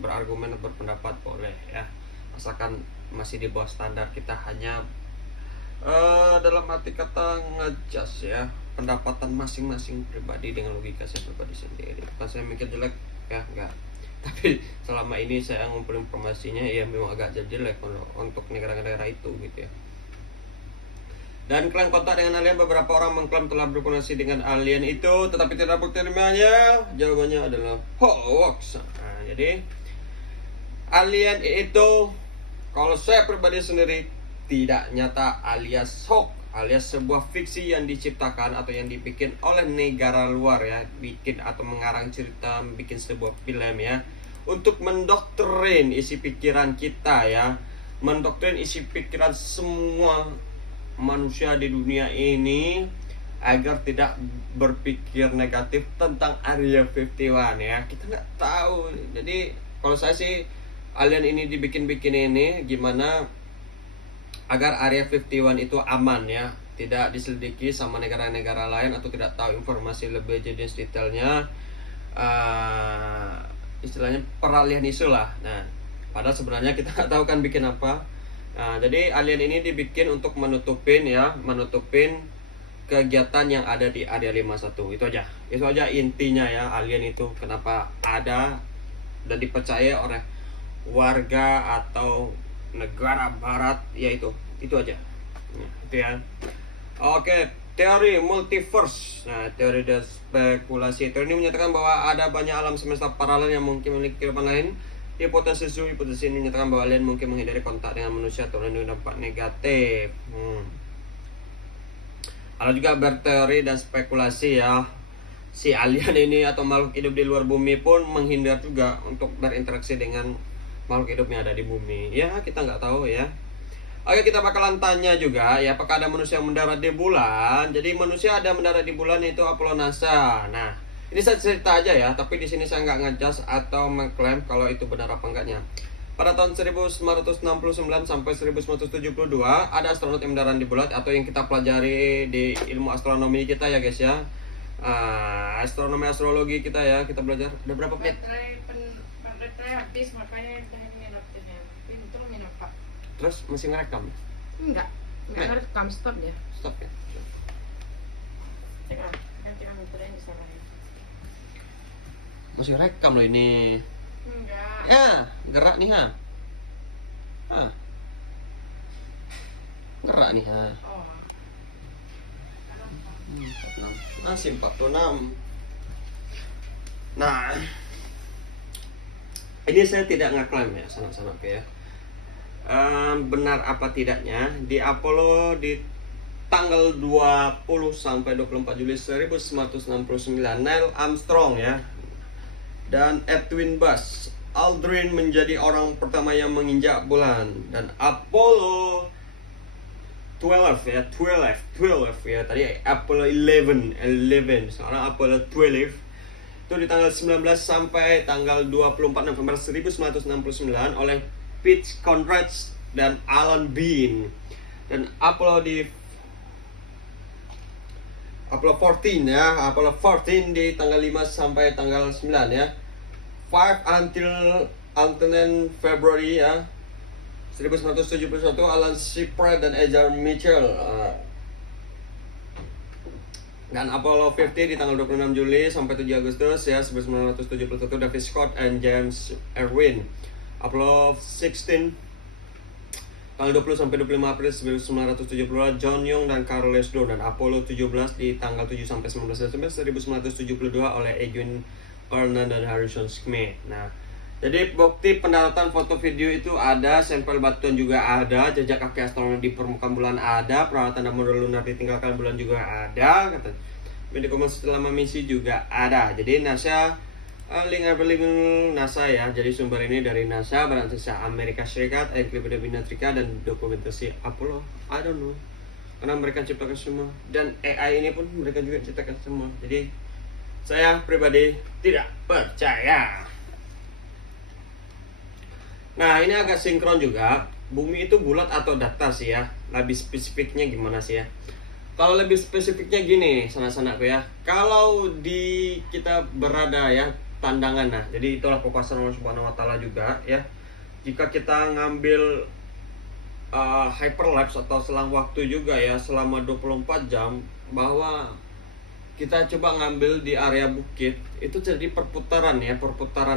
berargumen atau berpendapat boleh ya, asalkan masih di bawah standar. Kita hanya dalam arti kata ngejas ya, pendapatan masing-masing pribadi dengan logika saya pribadi sendiri. Bukan saya mikir jelek ya, enggak. Tapi selama ini saya ngumpulin informasinya ya memang agak jelek untuk negara-negara itu gitu ya. Dan klaim kontak dengan alien, beberapa orang mengklaim telah berkomunikasi dengan alien itu, tetapi tidak bukti ilmiahnya. Jawabannya adalah hoax. Nah, jadi alien itu kalau saya pribadi sendiri tidak nyata alias hoax, alias sebuah fiksi yang diciptakan atau yang dibikin oleh negara luar ya, bikin atau mengarang cerita, bikin sebuah film ya, untuk mendoktrin isi pikiran kita ya, mendoktrin isi pikiran semua manusia di dunia ini agar tidak berpikir negatif tentang Area 51 ya. Kita nggak tahu. Jadi kalau saya sih, alien ini dibikin-bikin ini gimana agar Area 51 itu aman ya, tidak diselidiki sama negara-negara lain atau tidak tahu informasi lebih jenis detailnya, istilahnya peralihan isu lah. Nah, padahal sebenarnya kita nggak tahu kan bikin apa. Nah, jadi alien ini dibikin untuk menutupin kegiatan yang ada di Area 51. Itu aja intinya ya, alien itu kenapa ada dan dipercaya oleh warga atau negara barat, yaitu itu aja. Nah, itu ya. Oke, teori multiverse. Nah, teori dan spekulasi. Teori ini menyatakan bahwa ada banyak alam semesta paralel yang mungkin memiliki kehidupan lain. Hipotesis ini menyatakan bahwa alien mungkin menghindari kontak dengan manusia atau dengan dampak negatif. Ada juga berteori dan spekulasi ya, si alien ini atau makhluk hidup di luar bumi pun menghindar juga untuk berinteraksi dengan makhluk hidup yang ada di bumi. Ya, kita nggak tahu ya. Oke, kita bakalan tanya juga ya, apakah ada manusia yang mendarat di bulan. Jadi manusia ada mendarat di bulan, itu Apollo NASA. Nah, ini saya cerita aja ya, tapi di sini saya nggak ngejas atau mengklaim kalau itu benar apa enggaknya. Pada tahun 1969 sampai 1972 ada astronot yang mendarat di bulan, atau yang kita pelajari di ilmu astronomi kita ya guys ya. Astronomi astrologi kita ya, kita belajar. Ada berapa menit? Baterai habis, makanya udah minum pintu minum pak. Terus masih ngerekam? Enggak ngerekam, stop ya. Stop ya. Tengah, ganti angin yang disalahin. Masih rekam loh ini. Enggak. Ya, gerak nih ha. Gerak nih ha. Oh. Masih 46. Nah, ini saya tidak ngeklaim ya, sana-sana oke ya. Benar apa tidaknya di Apollo di tanggal 20 sampai 24 Juli 1969 Neil Armstrong ya dan Edwin Buzz Aldrin menjadi orang pertama yang menginjak bulan, dan Apollo 12 ya, tadi Apollo 11 sekarang Apollo 12 itu di tanggal 19 sampai tanggal 24 November 1969 oleh Pete Conrad dan Alan Bean. Dan Apollo 14 ya, Apollo 14 di tanggal 5 sampai tanggal 9 ya. 5 until February ya 1971 Alan Shepard dan Edgar Mitchell. Dan Apollo 50 di tanggal 26 Juli sampai 7 Agustus ya 1971 David Scott and James Irwin. Apollo 16 tanggal 20 sampai 25 April 1972 John Young dan Carl Leslie. Dan Apollo 17 di tanggal 7 sampai 19 Desember 1972 oleh Edwin Cernan dan Harrison Smith. Nah, jadi bukti pendaratan foto video itu ada, sampel batuan juga ada, jejak kaki astronot di permukaan bulan ada, peralatan dan modul lunar ditinggalkan bulan juga ada, kata dokumentasi selama misi juga ada. Jadi NASA link NASA ya. Jadi sumber ini dari NASA, Badan Amerika Serikat, Encyclopedia Binatrika, dan dokumentasi Apollo. I don't know. Karena mereka ciptakan semua, dan AI ini pun mereka juga ciptakan semua. Jadi saya pribadi tidak percaya. Nah, ini agak sinkron juga. Bumi itu bulat atau datar sih ya? Lebih spesifiknya gimana sih ya? Kalau lebih spesifiknya gini, sana-sanaku ya. Kalau di kita berada ya, pandangan, nah, jadi itulah kekuasaan Allah Subhanahu wa taala juga ya. Jika kita ngambil hyperlapse atau selang waktu juga ya selama 24 jam, bahwa kita coba ngambil di area bukit, itu jadi perputaran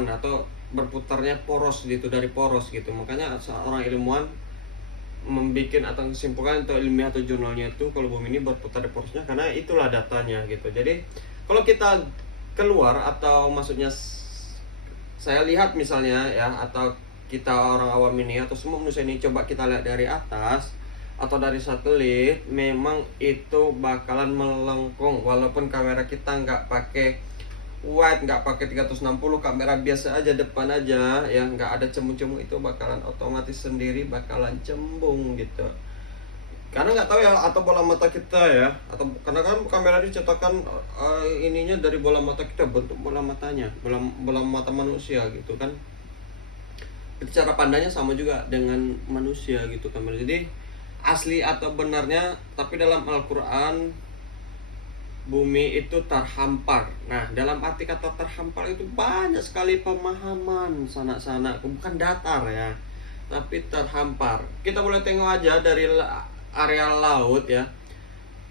atau berputarnya poros gitu, dari poros gitu. Makanya seorang ilmuwan membuat atau kesimpulan atau ilmiah atau jurnalnya itu kalau bumi ini berputar di porosnya, karena itulah datanya gitu. Jadi kalau kita keluar, atau maksudnya saya lihat misalnya ya, atau kita orang awam ini atau semua manusia ini coba kita lihat dari atas atau dari satelit, memang itu bakalan melengkung. Walaupun kamera kita nggak pakai wide, nggak pakai 360, kamera biasa aja depan aja ya, nggak ada cembung-cembung, itu bakalan otomatis sendiri bakalan cembung gitu. Karena nggak tahu ya, atau bola mata kita ya, atau karena kan kamera diciptakan ininya dari bola mata kita, bentuk bola matanya, bola mata manusia gitu kan. Cara pandangnya sama juga dengan manusia gitu kamera. Jadi asli atau benarnya, tapi dalam Al-Quran bumi itu terhampar. Nah, dalam arti kata terhampar itu banyak sekali pemahaman sana-sana, bukan datar ya, tapi terhampar. Kita boleh tengok aja dari area laut ya,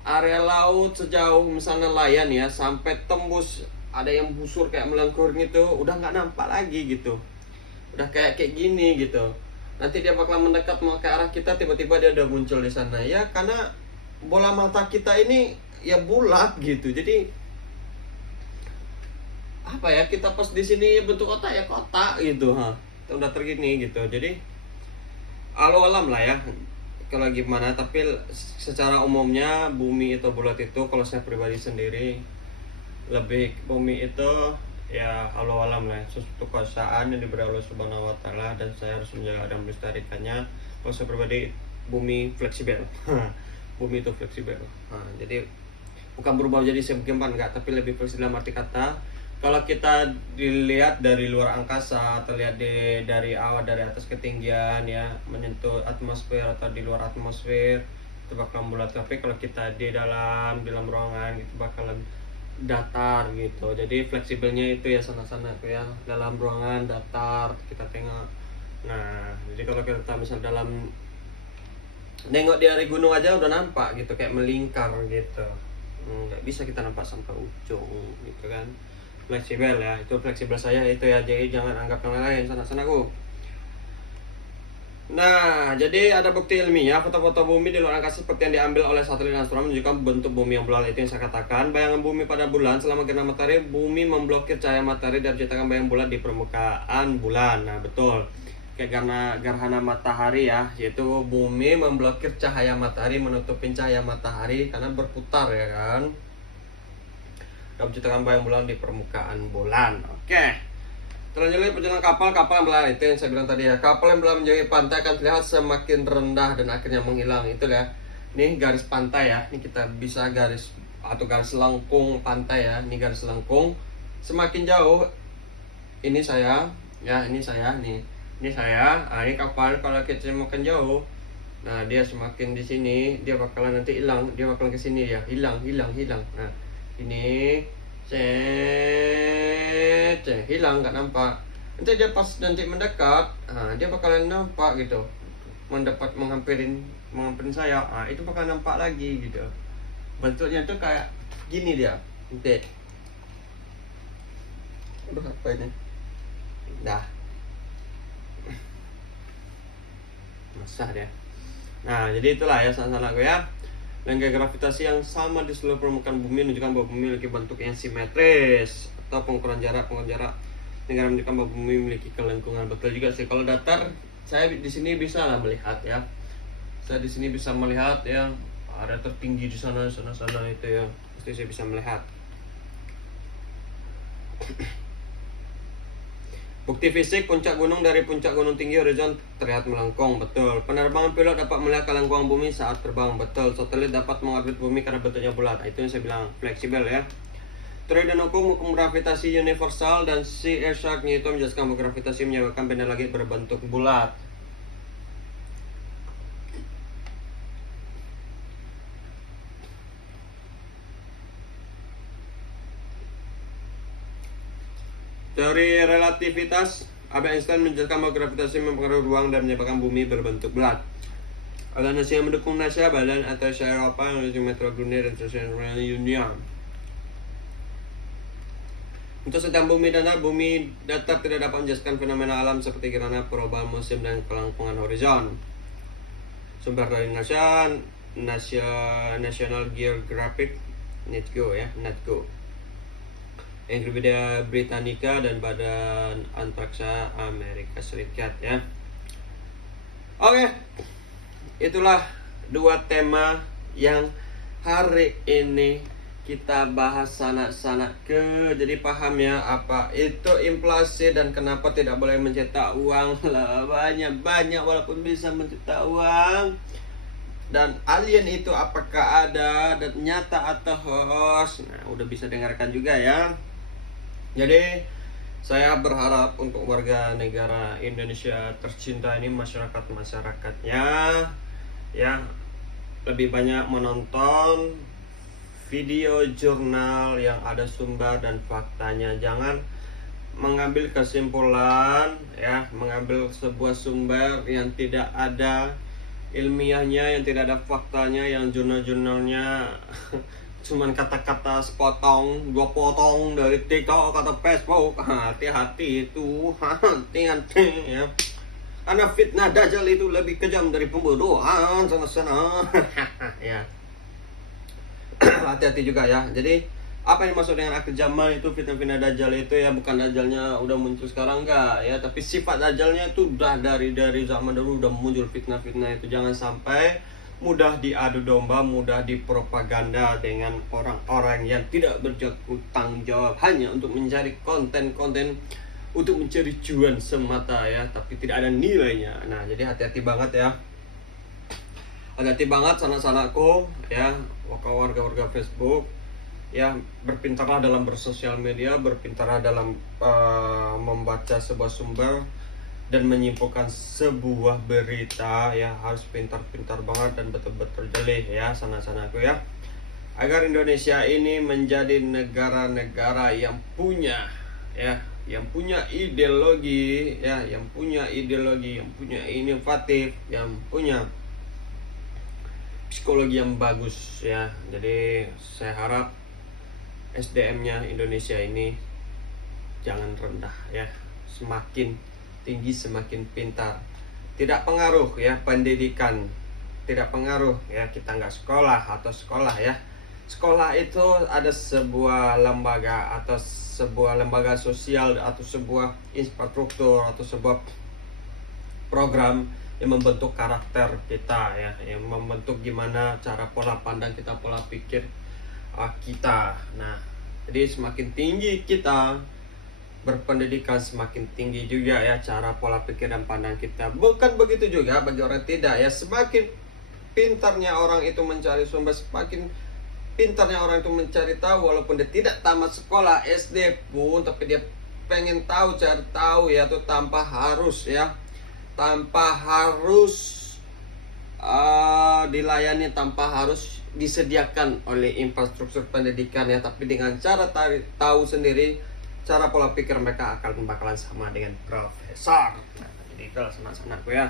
area laut sejauh misalnya Layan ya, sampai tembus ada yang busur kayak melengkur gitu, udah nggak nampak lagi gitu, udah kayak gini gitu. Nanti dia bakal mendekat mau ke arah kita, tiba-tiba dia udah muncul di sana ya, karena bola mata kita ini ya bulat gitu. Jadi apa ya, kita pas di sini bentuk kotak ya kotak gitu, udah tergini gitu. Jadi alam lah ya. kalau gimana, tapi secara umumnya bumi itu bulat itu kalau saya pribadi sendiri lebih bumi itu ya Allah alam lah, suatu kekuasaan yang diberi Allah Subhanahu wa taala dan saya harus menjaga dan melestarikannya. Kalau saya pribadi bumi fleksibel. Bumi itu fleksibel. Nah, jadi bukan berubah jadi segimpan enggak, tapi lebih fleksibel dalam arti kata kalau kita dilihat dari luar angkasa atau lihat dari awal dari atas ketinggian ya menyentuh atmosfer atau di luar atmosfer itu bakalan bulat, tapi kalau kita di dalam ruangan itu bakalan datar gitu. Jadi fleksibelnya itu ya sana-sana tuh ya, dalam ruangan datar kita tengok. Nah jadi kalau kita misal dalam nengok dari gunung aja udah nampak gitu kayak melingkar gitu, nggak bisa kita nampak sampai ujung gitu kan. Fleksibel ya, itu fleksibel saya itu ya, jadi jangan anggap yang lain sana-sana ku. Nah, jadi ada bukti ilmiah foto-foto bumi di luar angkasa seperti yang diambil oleh satelit astronomi menunjukkan bentuk bumi yang bulat. Itu yang saya katakan, bayangan bumi pada bulan selama gerhana matahari, bumi memblokir cahaya matahari dan menciptakan bayang bulat di permukaan bulan. Nah, betul. Kayak gerhana matahari ya, yaitu bumi memblokir cahaya matahari, menutupin cahaya matahari karena berputar ya kan. Dan menciptakan bayang bulan di permukaan bulan. Oke. Terlanjut perjalanan kapal yang berlayar, itu yang saya bilang tadi ya. Kapal yang berlayar menjauhi pantai akan terlihat semakin rendah dan akhirnya menghilang. Itu ya. Ini garis pantai ya. Ini kita bisa garis lengkung pantai ya. Ini garis lengkung. Semakin jauh ini saya ya, ini saya nih. Ini saya. Nah, ini kapal kalau kita semakin jauh. Nah, dia semakin di sini dia bakalan nanti hilang. Dia bakalan ke sini ya. Hilang. Nah, ini hilang nggak nampak. Nanti dia pas nanti mendekat, dia bakalan nampak gitu, menghampirin saya. Itu bakal nampak lagi gitu. Bentuknya tuh kayak gini dia. Nanti. Aduh apa ini? Dah. Basah dia. Nah jadi itulah ya sana-sana aku ya. Lengkap gravitasi yang sama di seluruh permukaan bumi menunjukkan bahwa bumi memiliki bentuk yang simetris, atau pengukuran jarak negara menunjukkan bahwa bumi memiliki kelengkungan. Betul juga sih, kalau datar saya di sini bisa lah melihat ya, saya di sini bisa melihat ya, ada tertinggi di sana itu ya, pasti saya bisa melihat. Bukti fisik, puncak gunung dari puncak gunung tinggi horizon terlihat melengkung. Betul. Penerbangan pilot dapat melihat kelengkungan bumi saat terbang. Betul. Satelit dapat mengorbit bumi karena bentuknya bulat. Itu yang saya bilang fleksibel ya. Teori dan hukum gravitasi universal dan C. Isaac Newton menjelaskan bahwa gravitasi menyebabkan benda langit berbentuk bulat. Teori relativitas, Albert Einstein menjelaskan bahwa gravitasi mempengaruhi ruang dan menyebabkan bumi berbentuk bulat. Organisasi yang mendukung NASA, Badan Atas Eropa, Organisasi Metro Dunia, dan International Union. Untuk setiap bumi datar tidak dapat menjelaskan fenomena alam seperti gerhana, perubahan musim, dan kelengkungan horizon. Sumber dari NASA, National Geographic, NetGeo ya, NetGeo. Encyclopedia Britannica dan Badan Antariksa Amerika Serikat ya. Oke. Itulah dua tema yang hari ini kita bahas sana ke. Jadi paham ya apa itu inflasi dan kenapa tidak boleh mencetak uang lah banyak walaupun bisa mencetak uang. Dan alien itu apakah ada dan nyata atau hoax? Nah, udah bisa dengarkan juga ya. Jadi saya berharap untuk warga negara Indonesia tercinta ini, masyarakatnya ya lebih banyak menonton video jurnal yang ada sumber dan faktanya. Jangan mengambil kesimpulan ya, mengambil sebuah sumber yang tidak ada ilmiahnya, yang tidak ada faktanya, yang jurnal-jurnalnya cuman kata-kata sepotong, 2 potong dari TikTok atau Facebook. Hati-hati itu, hati-hati ya. Karena fitnah Dajjal itu lebih kejam dari pembodohan sana-sana. Ya. Hati-hati juga ya. Jadi Apa yang dimaksud dengan akhir zaman itu fitnah-fitnah dajjal itu ya bukan dajjalnya udah muncul sekarang enggak ya, tapi sifat dajjalnya itu udah dari zaman dulu udah muncul fitnah-fitnah itu. Jangan sampai mudah diadu domba, mudah dipropaganda dengan orang-orang yang tidak bertanggung jawab hanya untuk mencari konten-konten untuk mencari cuan semata ya, tapi tidak ada nilainya. Nah, jadi hati-hati banget ya. Hati-hati banget sanak-sanakku ya, warga-warga Facebook ya, berpintarlah dalam bersosial media, berpintarlah dalam membaca sebuah sumber dan menyimpulkan sebuah berita ya, harus pintar-pintar banget dan betul-betul jeli ya sanak-sanakku ya, agar Indonesia ini menjadi negara-negara yang punya ya, yang punya ideologi ya, yang punya inovatif, yang punya psikologi yang bagus ya. Jadi saya harap SDM-nya Indonesia ini jangan rendah ya, semakin tinggi semakin pintar. Tidak pengaruh ya pendidikan, tidak pengaruh ya kita nggak sekolah atau sekolah ya. Sekolah itu ada sebuah lembaga atau sebuah lembaga sosial atau sebuah infrastruktur atau sebuah program yang membentuk karakter kita ya, yang membentuk gimana cara pola pandang kita, pola pikir kita. Nah, jadi semakin tinggi kita berpendidikan, semakin tinggi juga ya cara pola pikir dan pandang kita. Bukan begitu juga bagi orang tidak ya, semakin pintarnya orang itu mencari sumber, semakin pintarnya orang itu mencari tahu, walaupun dia tidak tamat sekolah SD pun, tapi dia pengen tahu, cari tahu ya, tuh tanpa harus ya, tanpa harus dilayani, tanpa harus disediakan oleh infrastruktur pendidikan ya, tapi dengan cara tahu sendiri cara pola pikir mereka bakalan sama dengan profesor. Nah, jadi kalau sanak-sanakku ya.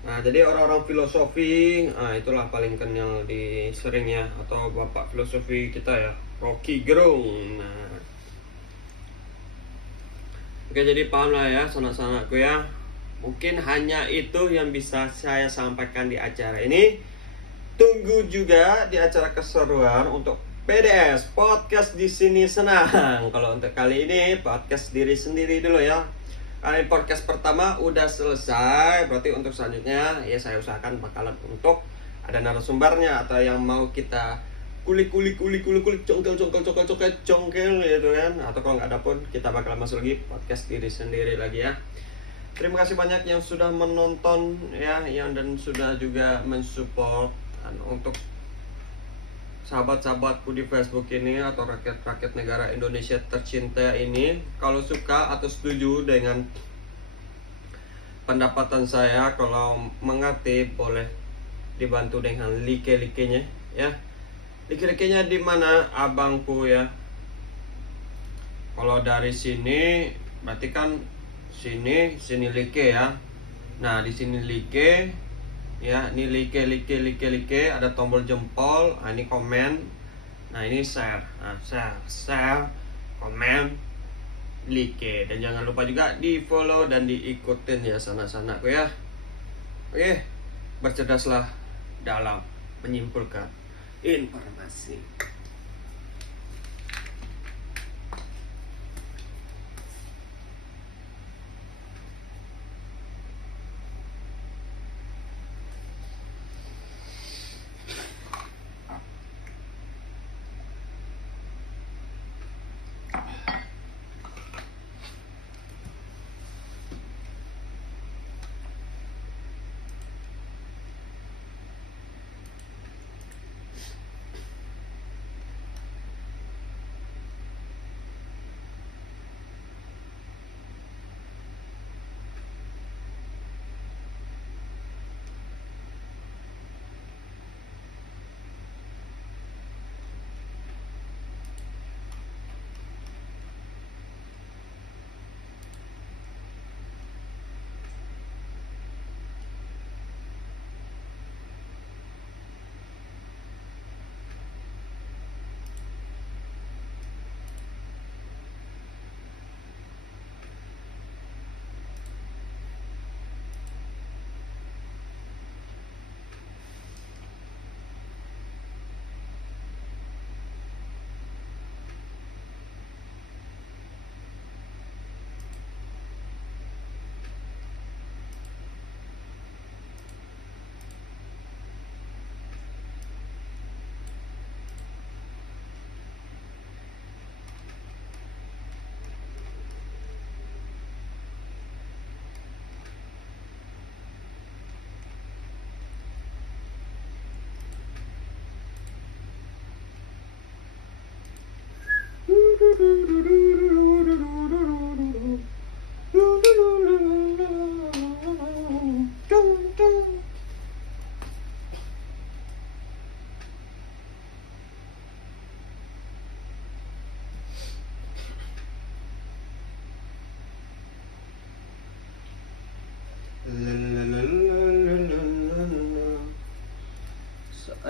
Nah, jadi orang-orang filosofi, itulah paling kenal di seringnya, atau bapak filosofi kita ya, Rocky Gerung. Nah, oke, jadi paham lah ya sanak-sanakku ya. Mungkin hanya itu yang bisa saya sampaikan di acara ini. Tunggu juga di acara keseruan untuk PDS Podcast di sini senang. Kalau untuk kali ini podcast diri sendiri dulu ya. Kali podcast pertama udah selesai, berarti untuk selanjutnya ya saya usahakan bakalan untuk ada narasumbernya atau yang mau kita kulik congkel gitu kan, atau kalau nggak ada pun kita bakalan masuk lagi podcast diri sendiri lagi ya. Terima kasih banyak yang sudah menonton ya, yang dan sudah juga mensupport untuk sahabat-sahabatku di Facebook ini atau rakyat-rakyat negara Indonesia tercinta ini. Kalau suka atau setuju dengan pendapatan saya, kalau mengerti boleh dibantu dengan like-nya ya. Like-nya di mana abangku ya. Kalau dari sini berarti kan sini like ya. Nah, di sini like ya, ini like, ada tombol jempol, ini komen, nah ini share, share, komen, like, dan jangan lupa juga di follow dan diikutin ya sanak-sanakku ya. Oke, bercerdaslah dalam menyimpulkan informasi.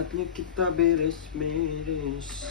Saatnya kita beres-beres.